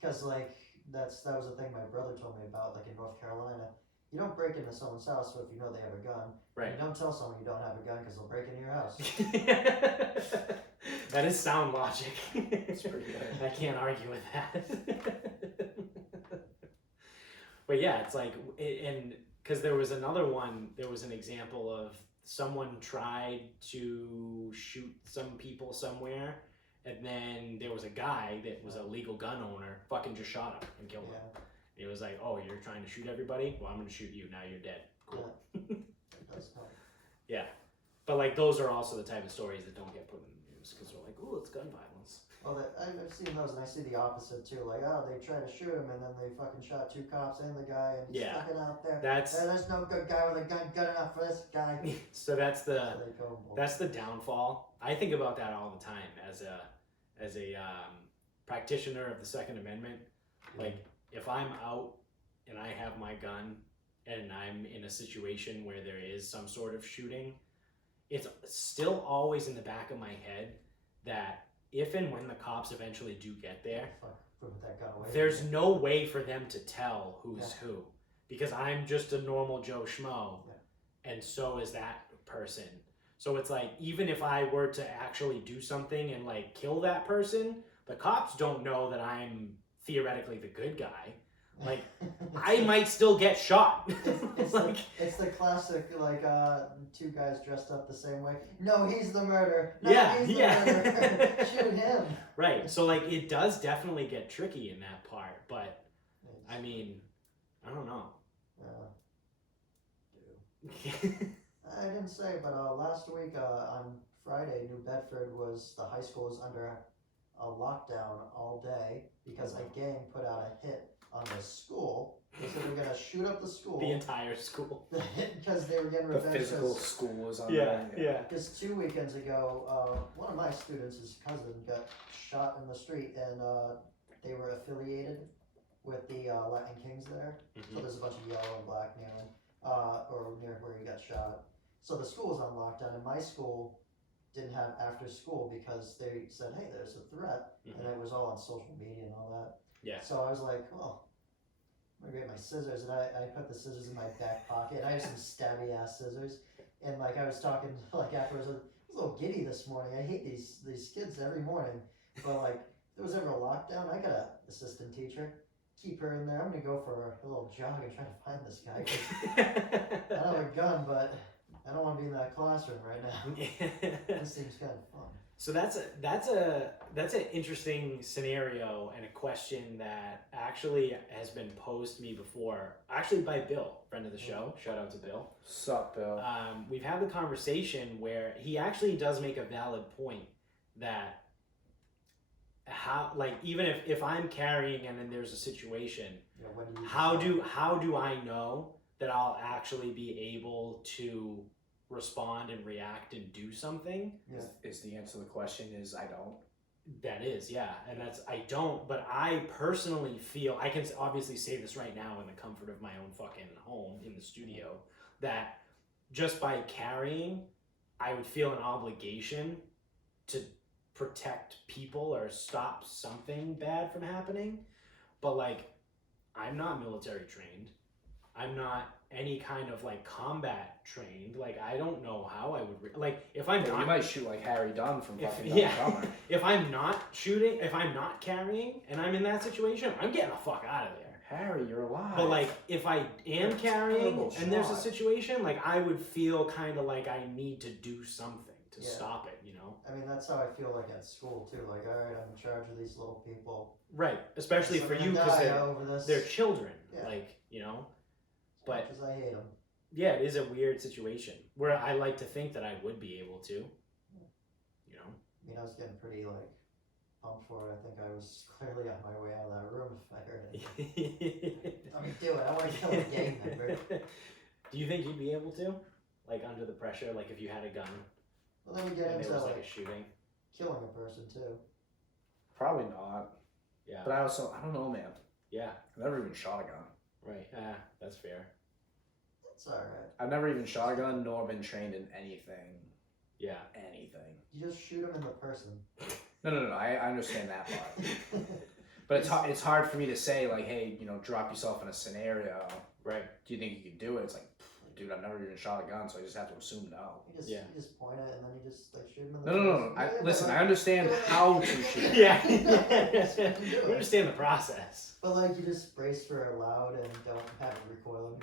Because like that was the thing my brother told me about. Like in North Carolina, you don't break into someone's house if you know they have a gun. Right. You don't tell someone you don't have a gun because they'll break into your house. That is sound logic. It's pretty good. I can't argue with that. But yeah, it's like, and because there was an example of someone tried to shoot some people somewhere, and then there was a guy that was a legal gun owner, fucking just shot him and killed him. It was like, oh, you're trying to shoot everybody? Well, I'm going to shoot you. Now you're dead. Cool. Yeah. But like those are also the type of stories that don't get put in the news because they're like, oh, it's gun violence. Oh, I've seen those, and I see the opposite too. Like, oh, they try to shoot him, and then they fucking shot 2 cops and the guy, and he's stuck it out there. There's no good guy with a gun good enough for this guy. So that's the downfall. I think about that all the time as a practitioner of the Second Amendment. Like, if I'm out and I have my gun and I'm in a situation where there is some sort of shooting, it's still always in the back of my head that if and when the cops eventually do get there, there's no way for them to tell who's who. Because I'm just a normal Joe Schmo, and so is that person. So it's like, even if I were to actually do something and like kill that person, the cops don't know that I'm theoretically the good guy. Like, I might still get shot. It's the classic, like, 2 guys dressed up the same way. No, he's the murderer. No, he's the murderer. Shoot him. Right. So, like, it does definitely get tricky in that part. But, I mean, I don't know. I didn't say, but last week on Friday, New Bedford the high school was under a lockdown all day because a gang put out a hit on the school. They said they were going to shoot up the school. The entire school. Because they were getting revenge. The physical school was on Yeah. Because 2 weekends ago, one of my students, his cousin, got shot in the street, and they were affiliated with the Latin Kings there. Mm-hmm. So there's a bunch of yellow and black near him, or near where he got shot. So the school was on lockdown, and my school didn't have after school because they said, hey, there's a threat, and it was all on social media and all that. Yeah. So I was like, well, I'm gonna get my scissors, and I put the scissors in my back pocket. I have some stabby ass scissors, And like I was talking like afterwards, I was a little giddy this morning. I hate these kids every morning. But like if there was ever a lockdown, I got an assistant teacher. Keep her in there. I'm gonna go for a little jog and try to find this guy. 'Cause I don't have a gun, but I don't want to be in that classroom right now. This seems kind of fun. So that's an interesting scenario and a question that actually has been posed to me before, actually by Bill, friend of the show. Shout out to Bill. Sup, Bill? We've had the conversation where he actually does make a valid point that how, like, even if I'm carrying and then there's a situation, how do I know that I'll actually be able to respond and react and do something? Is the answer to the question is I don't. That is, yeah. And that's, I don't, but I personally feel, I can obviously say this right now in the comfort of my own fucking home in the studio, that just by carrying, I would feel an obligation to protect people or stop something bad from happening. But like, I'm not military trained. I'm not any kind of like combat trained. Like, I don't know how I would like if I'm not. You might shoot like Harry Dunn from fucking yeah. If I'm not shooting, if I'm not carrying, and I'm in that situation, I'm getting the fuck out of there. Harry, you're alive. But like, if I am carrying and there's a situation, like I would feel kind of like I need to do something to stop it. You know. I mean, that's how I feel like at school too. Like, all right, I'm in charge of these little people. Right, especially for you because they're children. Yeah. Like, you know. But because I hate them. Yeah, it is a weird situation where I like to think that I would be able to. You know. I mean, I was getting pretty like pumped for it. I think I was clearly on my way out of that room if I heard it. I mean, do it. I want to kill a gang member. Do you think you'd be able to? Like under the pressure, like if you had a gun. Well, then we get into there was like a shooting, killing a person too. Probably not. Yeah. But I don't know, man. Yeah. I've never even shot a gun. Right. That's fair. That's alright. I've never even shot a gun nor been trained in anything. Yeah. Anything. You just shoot them in the person. No. I understand that part. But it's hard for me to say like, hey, you know, drop yourself in a scenario. Right. Do you think you could do it? It's like, dude, I've never even shot a gun, so I just have to assume no. You just point it and then you just like shoot him in the No. Listen, I understand how to shoot. Yeah. I understand the process. But like you just brace for it loud and don't have it recoil.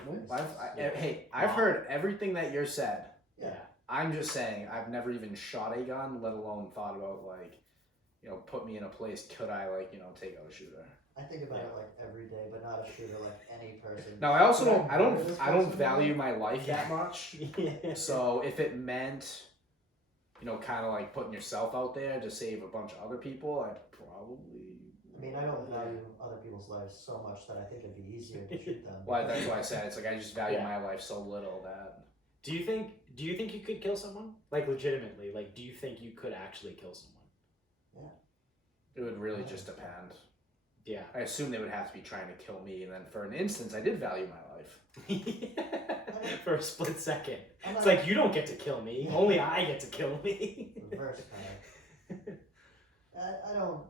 I've heard everything that you're said. Yeah. I'm just saying I've never even shot a gun, let alone thought about like, you know, put me in a place. Could I like, you know, take out a shooter? I think about it like every day, but not a shooter like any person. No, I also don't. I don't value my life that much. So if it meant, you know, kind of like putting yourself out there to save a bunch of other people, I'd probably. I mean, I don't value other people's lives so much that I think it'd be easier to shoot them. Well, that's why I said it's like I just value my life so little that. Do you think you could kill someone? Like legitimately? Like, do you think you could actually kill someone? Yeah. It would really just depend. Yeah. I assume they would have to be trying to kill me, and then for an instance, I did value my life. For a split second. It's like, you don't get to kill me. Only I get to kill me. Reverse kind of. I don't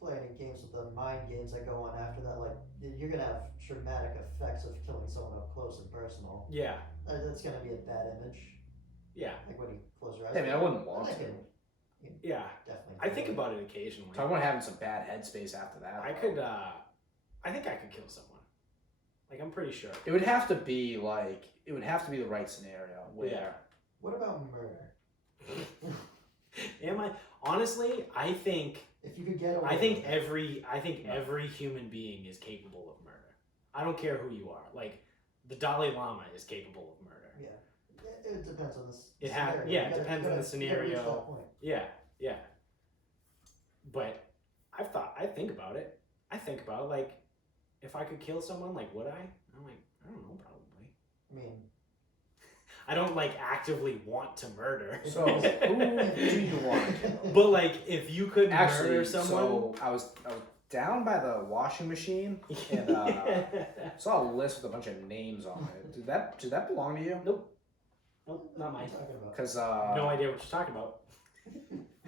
play any games with the mind games that go on after that. Like, you're going to have traumatic effects of killing someone up close and personal. Yeah. That's going to be a bad image. Yeah. Like when you close your eyes. I mean, I wouldn't want to. Yeah, definitely. I think about it occasionally. So I want having some bad headspace after that. I could. I think I could kill someone. Like, I'm pretty sure. It would have to be like. It would have to be the right scenario. Where. Yeah. What about murder? Am I honestly? I think. If you could get away. I think every human being is capable of murder. I don't care who you are. Like, the Dalai Lama is capable of murder. Yeah. It depends on the scenario. It depends on the scenario. Yeah. But I think about it. Like, if I could kill someone, like, would I? I'm like, I don't know, probably. I mean, I don't like actively want to murder. So who do you want to kill? But like, if you could murder someone. So I was down by the washing machine and saw a list with a bunch of names on it. Did that belong to you? Nope, not mine. Because no idea what you're talking about.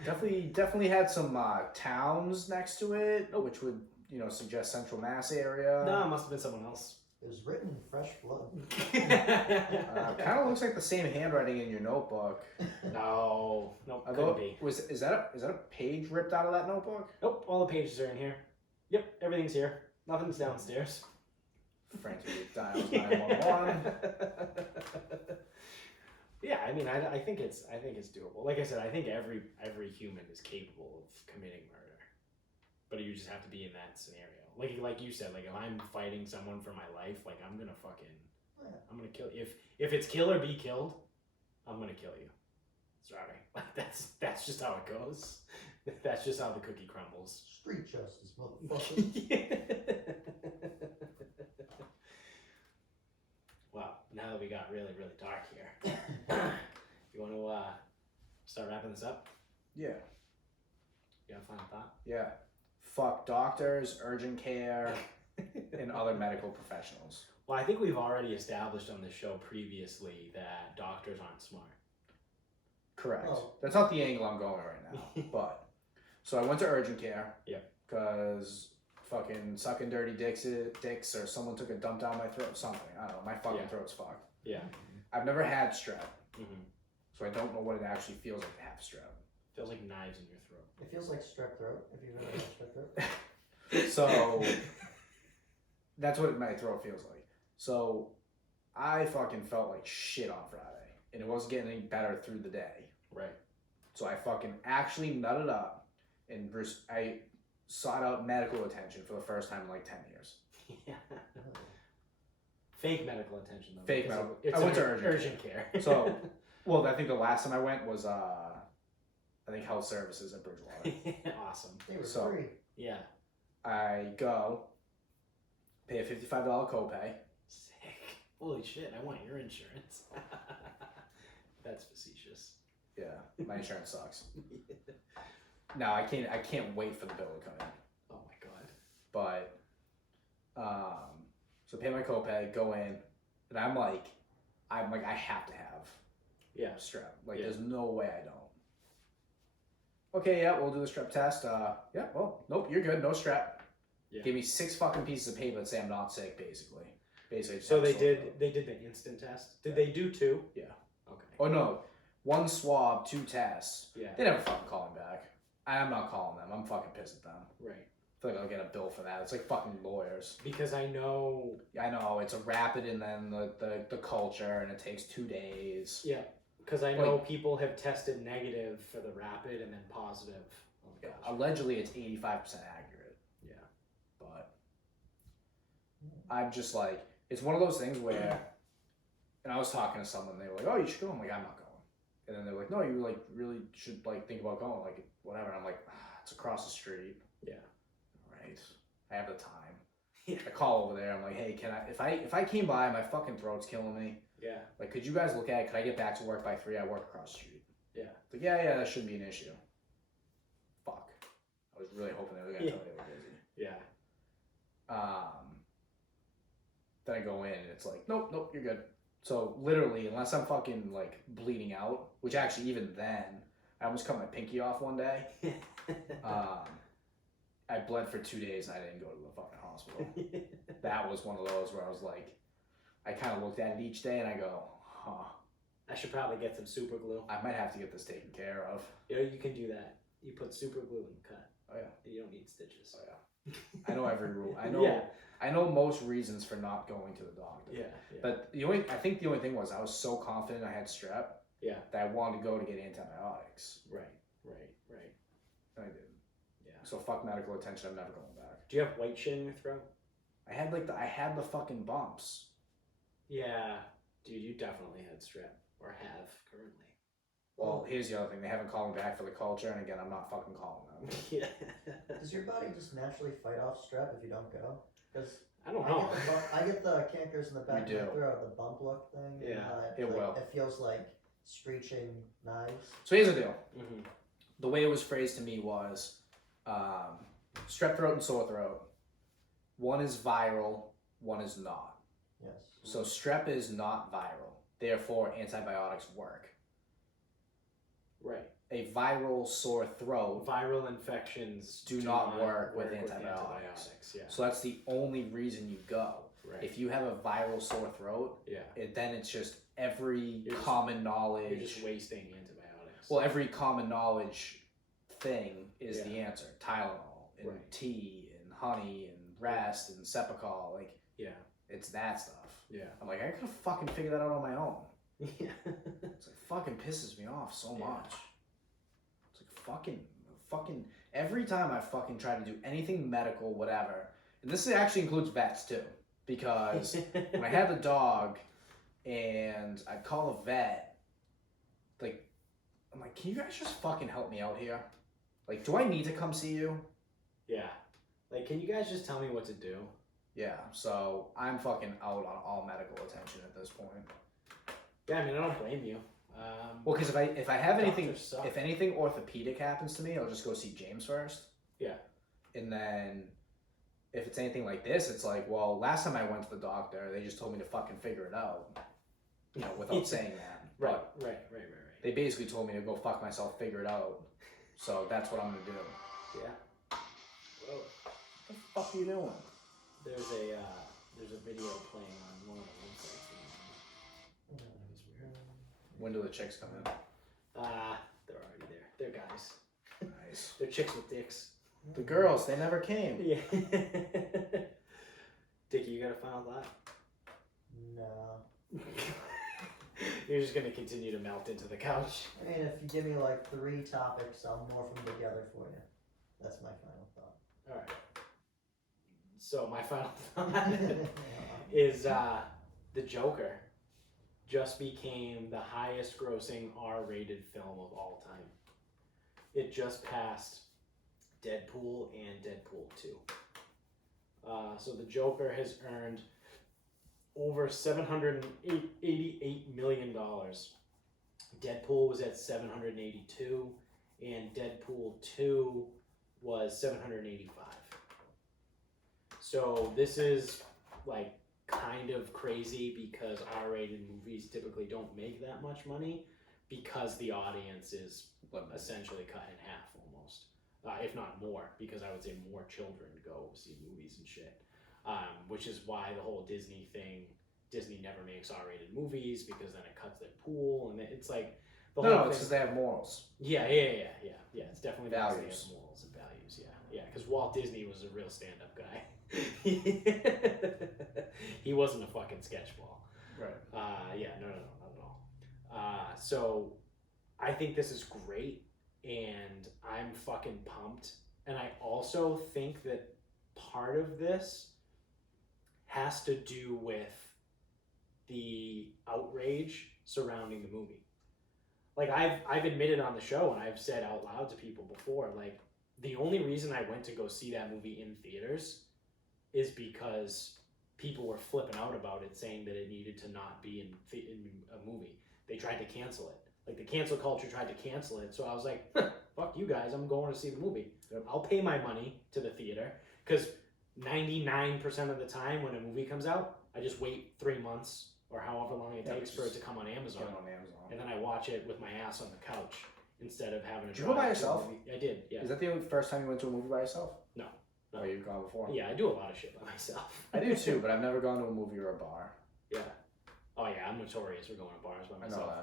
Definitely had some towns next to it, which would suggest Central Mass area. No, it must have been someone else. It was written in fresh blood. Kind of looks like the same handwriting in your notebook. No, couldn't be. Is that a page ripped out of that notebook? Nope, all the pages are in here. Yep, everything's here. Nothing's downstairs. Frantically dials 911. Yeah, I mean, I think it's doable. Like I said, I think every human is capable of committing murder, but you just have to be in that scenario. Like you said, like if I'm fighting someone for my life, like I'm gonna kill you. If it's kill or be killed, I'm gonna kill you. Sorry, like that's just how it goes. That's just how the cookie crumbles. Street justice, motherfucker. Wow, now that we got really, really dark here, you want to start wrapping this up? Yeah. You got a final thought? Yeah. Fuck doctors, urgent care, and other medical professionals. Well, I think we've already established on this show previously that doctors aren't smart. Correct. Oh. That's not the angle I'm going right now. But, so I went to urgent care. Yep. Because fucking sucking dirty dicks or someone took a dump down my throat, something. I don't know. My fucking throat's fucked. Yeah. I've never had strep. Mm-hmm. So I don't know what it actually feels like to have strep. Feels like knives in your throat. It feels like strep throat, if you've ever had strep throat. So, that's what my throat feels like. So, I fucking felt like shit on Friday. And it wasn't getting any better through the day. Right. So I fucking actually nutted up. And I sought out medical attention for the first time in like 10 years. Yeah. Fake medical attention, though. Fake medical. It's I went to urgent care. So, well, I think the last time I went was, I think health services at Bridgewater. Awesome. They were So- free. Yeah. I go, pay a $55 copay. Sick. Holy shit, I want your insurance. That's facetious. Yeah, my insurance sucks. No, I can't wait for the bill to come in. Oh my god. But, so pay my copay, go in, and I'm like, I have to have strep. Like, there's no way I don't. Okay, yeah, we'll do the strep test. Yeah, well, nope, you're good, no strep. Yeah. Give me 6 fucking pieces of paper that say I'm not sick, basically. So they did the instant test. Did they do 2? Yeah. Okay. Oh no, 1 swab, 2 tests. Yeah. They never fucking call me back. I'm not calling them. I'm fucking pissed at them. Right. I feel like I'll get a bill for that. It's like fucking lawyers. Because I know it's a rapid and then the culture and it takes 2 days. Yeah. Because I know people have tested negative for the rapid and then positive. Yeah, allegedly it's 85% accurate. Yeah. But I'm just like, it's one of those things where, and I was talking to someone, they were like, oh, you should go. I'm like, I'm not going. And then they're like, no, you like really should like think about going, like whatever. And I'm like, it's across the street. Yeah. Right. I have the time. Yeah. I call over there. I'm like, hey, can I, if I came by, my fucking throat's killing me. Yeah. Like, could you guys look at it? Could I get back to work by 3? I work across the street. Yeah. Like, yeah, that shouldn't be an issue. Fuck. I was really hoping they were gonna tell me they were busy. Yeah. Then I go in and it's like, nope, you're good. So literally, unless I'm fucking like bleeding out, which actually even then, I almost cut my pinky off one day. I bled for 2 days and I didn't go to the fucking hospital. That was one of those where I was like, I kind of looked at it each day and I go, huh. I should probably get some super glue. I might have to get this taken care of. You know, you can do that. You put super glue in the cut. Oh yeah. And you don't need stitches. Oh yeah. I know every rule. I know. I know most reasons for not going to the doctor. Yeah. But I think the only thing was I was so confident I had strep. Yeah. That I wanted to go to get antibiotics. Right. And I didn't. Yeah. So fuck medical attention. I'm never going back. Do you have white shit in your throat? I had the fucking bumps. Yeah. Dude, you definitely had strep. Or have currently. Well, here's the other thing. They haven't called me back for the culture, and again, I'm not fucking calling them. Yeah. Does your body just naturally fight off strep if you don't go? Because I don't know. I get the cankers in the back of You my do. throat, the bump look thing. Yeah, it will. It feels like screeching knives. So here's the deal. Mm-hmm. The way it was phrased to me was strep throat and sore throat. One is viral, one is not. Yes. So strep is not viral. Therefore, antibiotics work. Right. A viral sore throat Viral infections do not work with antibiotics. Yeah. So that's the only reason you go. Right. If you have a viral sore throat, then it's just common knowledge. You're just wasting antibiotics. Well, every common knowledge thing is the answer. Tylenol and tea and honey and rest and Cepacol. Like, it's that stuff. Yeah. I'm like, I could have fucking figured that out on my own. Yeah. It's like fucking pisses me off so much. It's like fucking every time I fucking try to do anything medical, whatever, and this actually includes vets too, because when I had the dog and I'd call a vet, like, I'm like, can you guys just fucking help me out here? Like, do I need to come see you? Yeah. Like, can you guys just tell me what to do? Yeah, so I'm fucking out on all medical attention at this point. Yeah, I mean, I don't blame you. Well, because if I have anything orthopedic happens to me, I'll just go see James first. Yeah. And then if it's anything like this, it's like, well, last time I went to the doctor, they just told me to fucking figure it out. You know, without saying that. Right. They basically told me to go fuck myself, figure it out. So that's what I'm gonna do. Yeah. Whoa. What the fuck are you doing? There's a video playing on one of the websites. When do the chicks come in? They're already there. They're guys. Nice. They're chicks with dicks. The girls, they never came. Yeah. Dickie, you got a final thought? No. You're just gonna continue to melt into the couch. I mean, if you give me like 3 topics, I'll morph them together for you. That's my final thought. All right. So my final thought is The Joker just became the highest grossing R-rated film of all time. It just passed Deadpool and Deadpool 2. So The Joker has earned over $788 million. Deadpool was at 782, and Deadpool 2 was 785. So this is like kind of crazy because R-rated movies typically don't make that much money because the audience is essentially cut in half almost, if not more, because I would say more children go see movies and shit, which is why the whole Disney thing, Disney never makes R-rated movies because then it cuts their pool, and it's like the whole thing. It's because they have morals. Yeah. It's definitely because values. they have morals and values. Yeah. Because Walt Disney was a real stand-up guy. He wasn't a fucking sketchball. Right. No, not at all. So I think this is great, and I'm fucking pumped. And I also think that part of this has to do with the outrage surrounding the movie. Like I've admitted on the show, and I've said out loud to people before, like the only reason I went to go see that movie in theaters is because people were flipping out about it, saying that it needed to not be in a movie. They tried to cancel it. Like the cancel culture tried to cancel it. So I was like, fuck you guys, I'm going to see the movie. Yep. I'll pay my money to the theater, because 99% of the time when a movie comes out, I just wait 3 months or however long it takes for it to come on Amazon. And then I watch it with my ass on the couch instead of having to. Did you go by yourself? I did, yeah. Is that the first time you went to a movie by yourself? No. Oh, you've gone before? Yeah, I do a lot of shit by myself. I do too, but I've never gone to a movie or a bar. Yeah. Oh yeah, I'm notorious for going to bars by myself. I know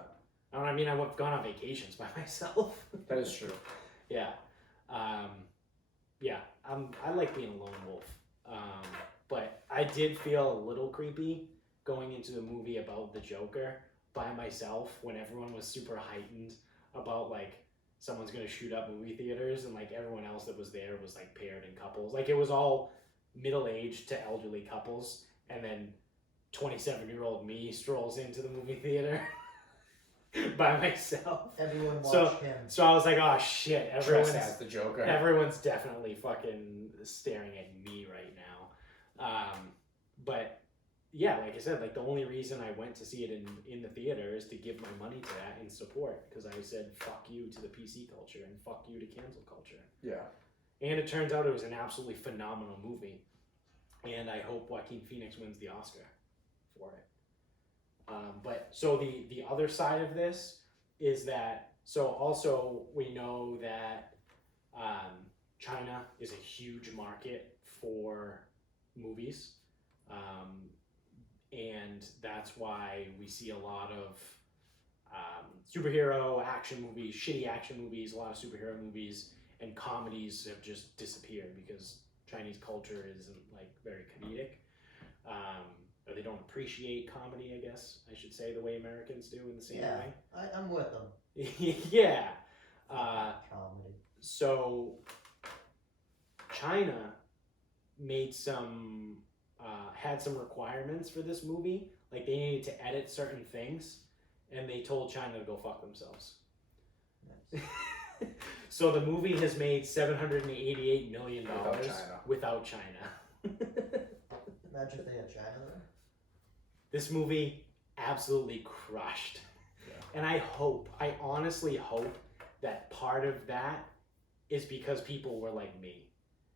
that. I mean, I've gone on vacations by myself. That is true. Yeah. I like being a lone wolf. But I did feel a little creepy going into the movie about the Joker by myself when everyone was super heightened about like someone's gonna shoot up movie theaters, and like everyone else that was there was like paired in couples. Like it was all middle-aged to elderly couples, and then 27-year-old me strolls into the movie theater by myself. Everyone watched him. So I was like, oh shit, everyone's as the Joker. Everyone's definitely fucking staring at me right now. But yeah, like I said, like the only reason I went to see it in the theater is to give my money to that in support, because I said fuck you to the PC culture and fuck you to cancel culture. Yeah. And it turns out it was an absolutely phenomenal movie, and I hope Joaquin Phoenix wins the Oscar for it. But so the other side of this is that, so also we know that China is a huge market for movies. And that's why we see a lot of superhero action movies, shitty action movies, a lot of superhero movies, and comedies have just disappeared because Chinese culture isn't like very comedic. Or they don't appreciate comedy, I guess I should say, the way Americans do in the same way. I'm with them. Yeah. Comedy. So China made had some requirements for this movie. Like they needed to edit certain things, and they told China to go fuck themselves. Nice. So the movie has made $788 million without China. Imagine if they had China there. This movie absolutely crushed. Yeah. And I honestly hope that part of that is because people were like me.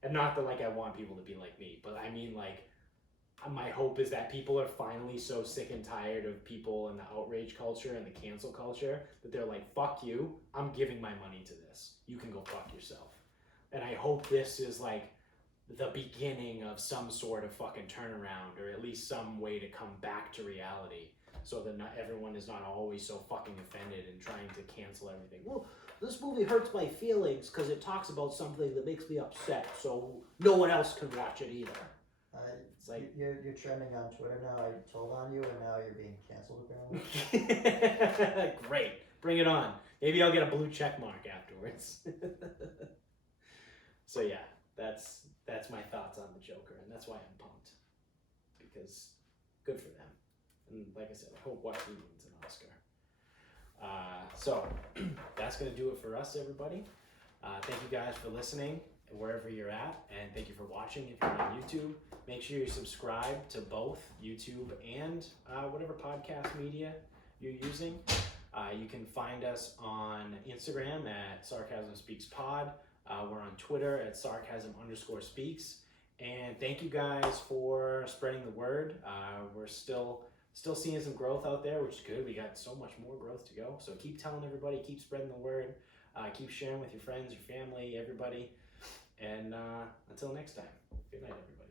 And not that like I want people to be like me, but I mean like my hope is that people are finally so sick and tired of people and the outrage culture and the cancel culture that they're like, fuck you, I'm giving my money to this. You can go fuck yourself. And I hope this is like the beginning of some sort of fucking turnaround, or at least some way to come back to reality, so that not everyone is not always so fucking offended and trying to cancel everything. Well, this movie hurts my feelings because it talks about something that makes me upset, so no one else can watch it either. It's like you're trending on Twitter now. I told on you, and now you're being canceled apparently. Great, bring it on. Maybe I'll get a blue check mark afterwards. So yeah, that's my thoughts on the Joker, and that's why I'm pumped, because good for them. And like I said, I hope Joaquin wins an Oscar. So that's gonna do it for us, everybody. Thank you guys for listening wherever you're at, and thank you for watching if you're on YouTube. Make sure you subscribe to both YouTube and whatever podcast media you're using. You can find us on Instagram at Sarcasm Speaks Pod. We're on Twitter at Sarcasm_speaks. And thank you guys for spreading the word. We're still seeing some growth out there, which is good. We got so much more growth to go. So keep telling everybody, keep spreading the word, keep sharing with your friends, your family, everybody. And until next time, good night, everybody.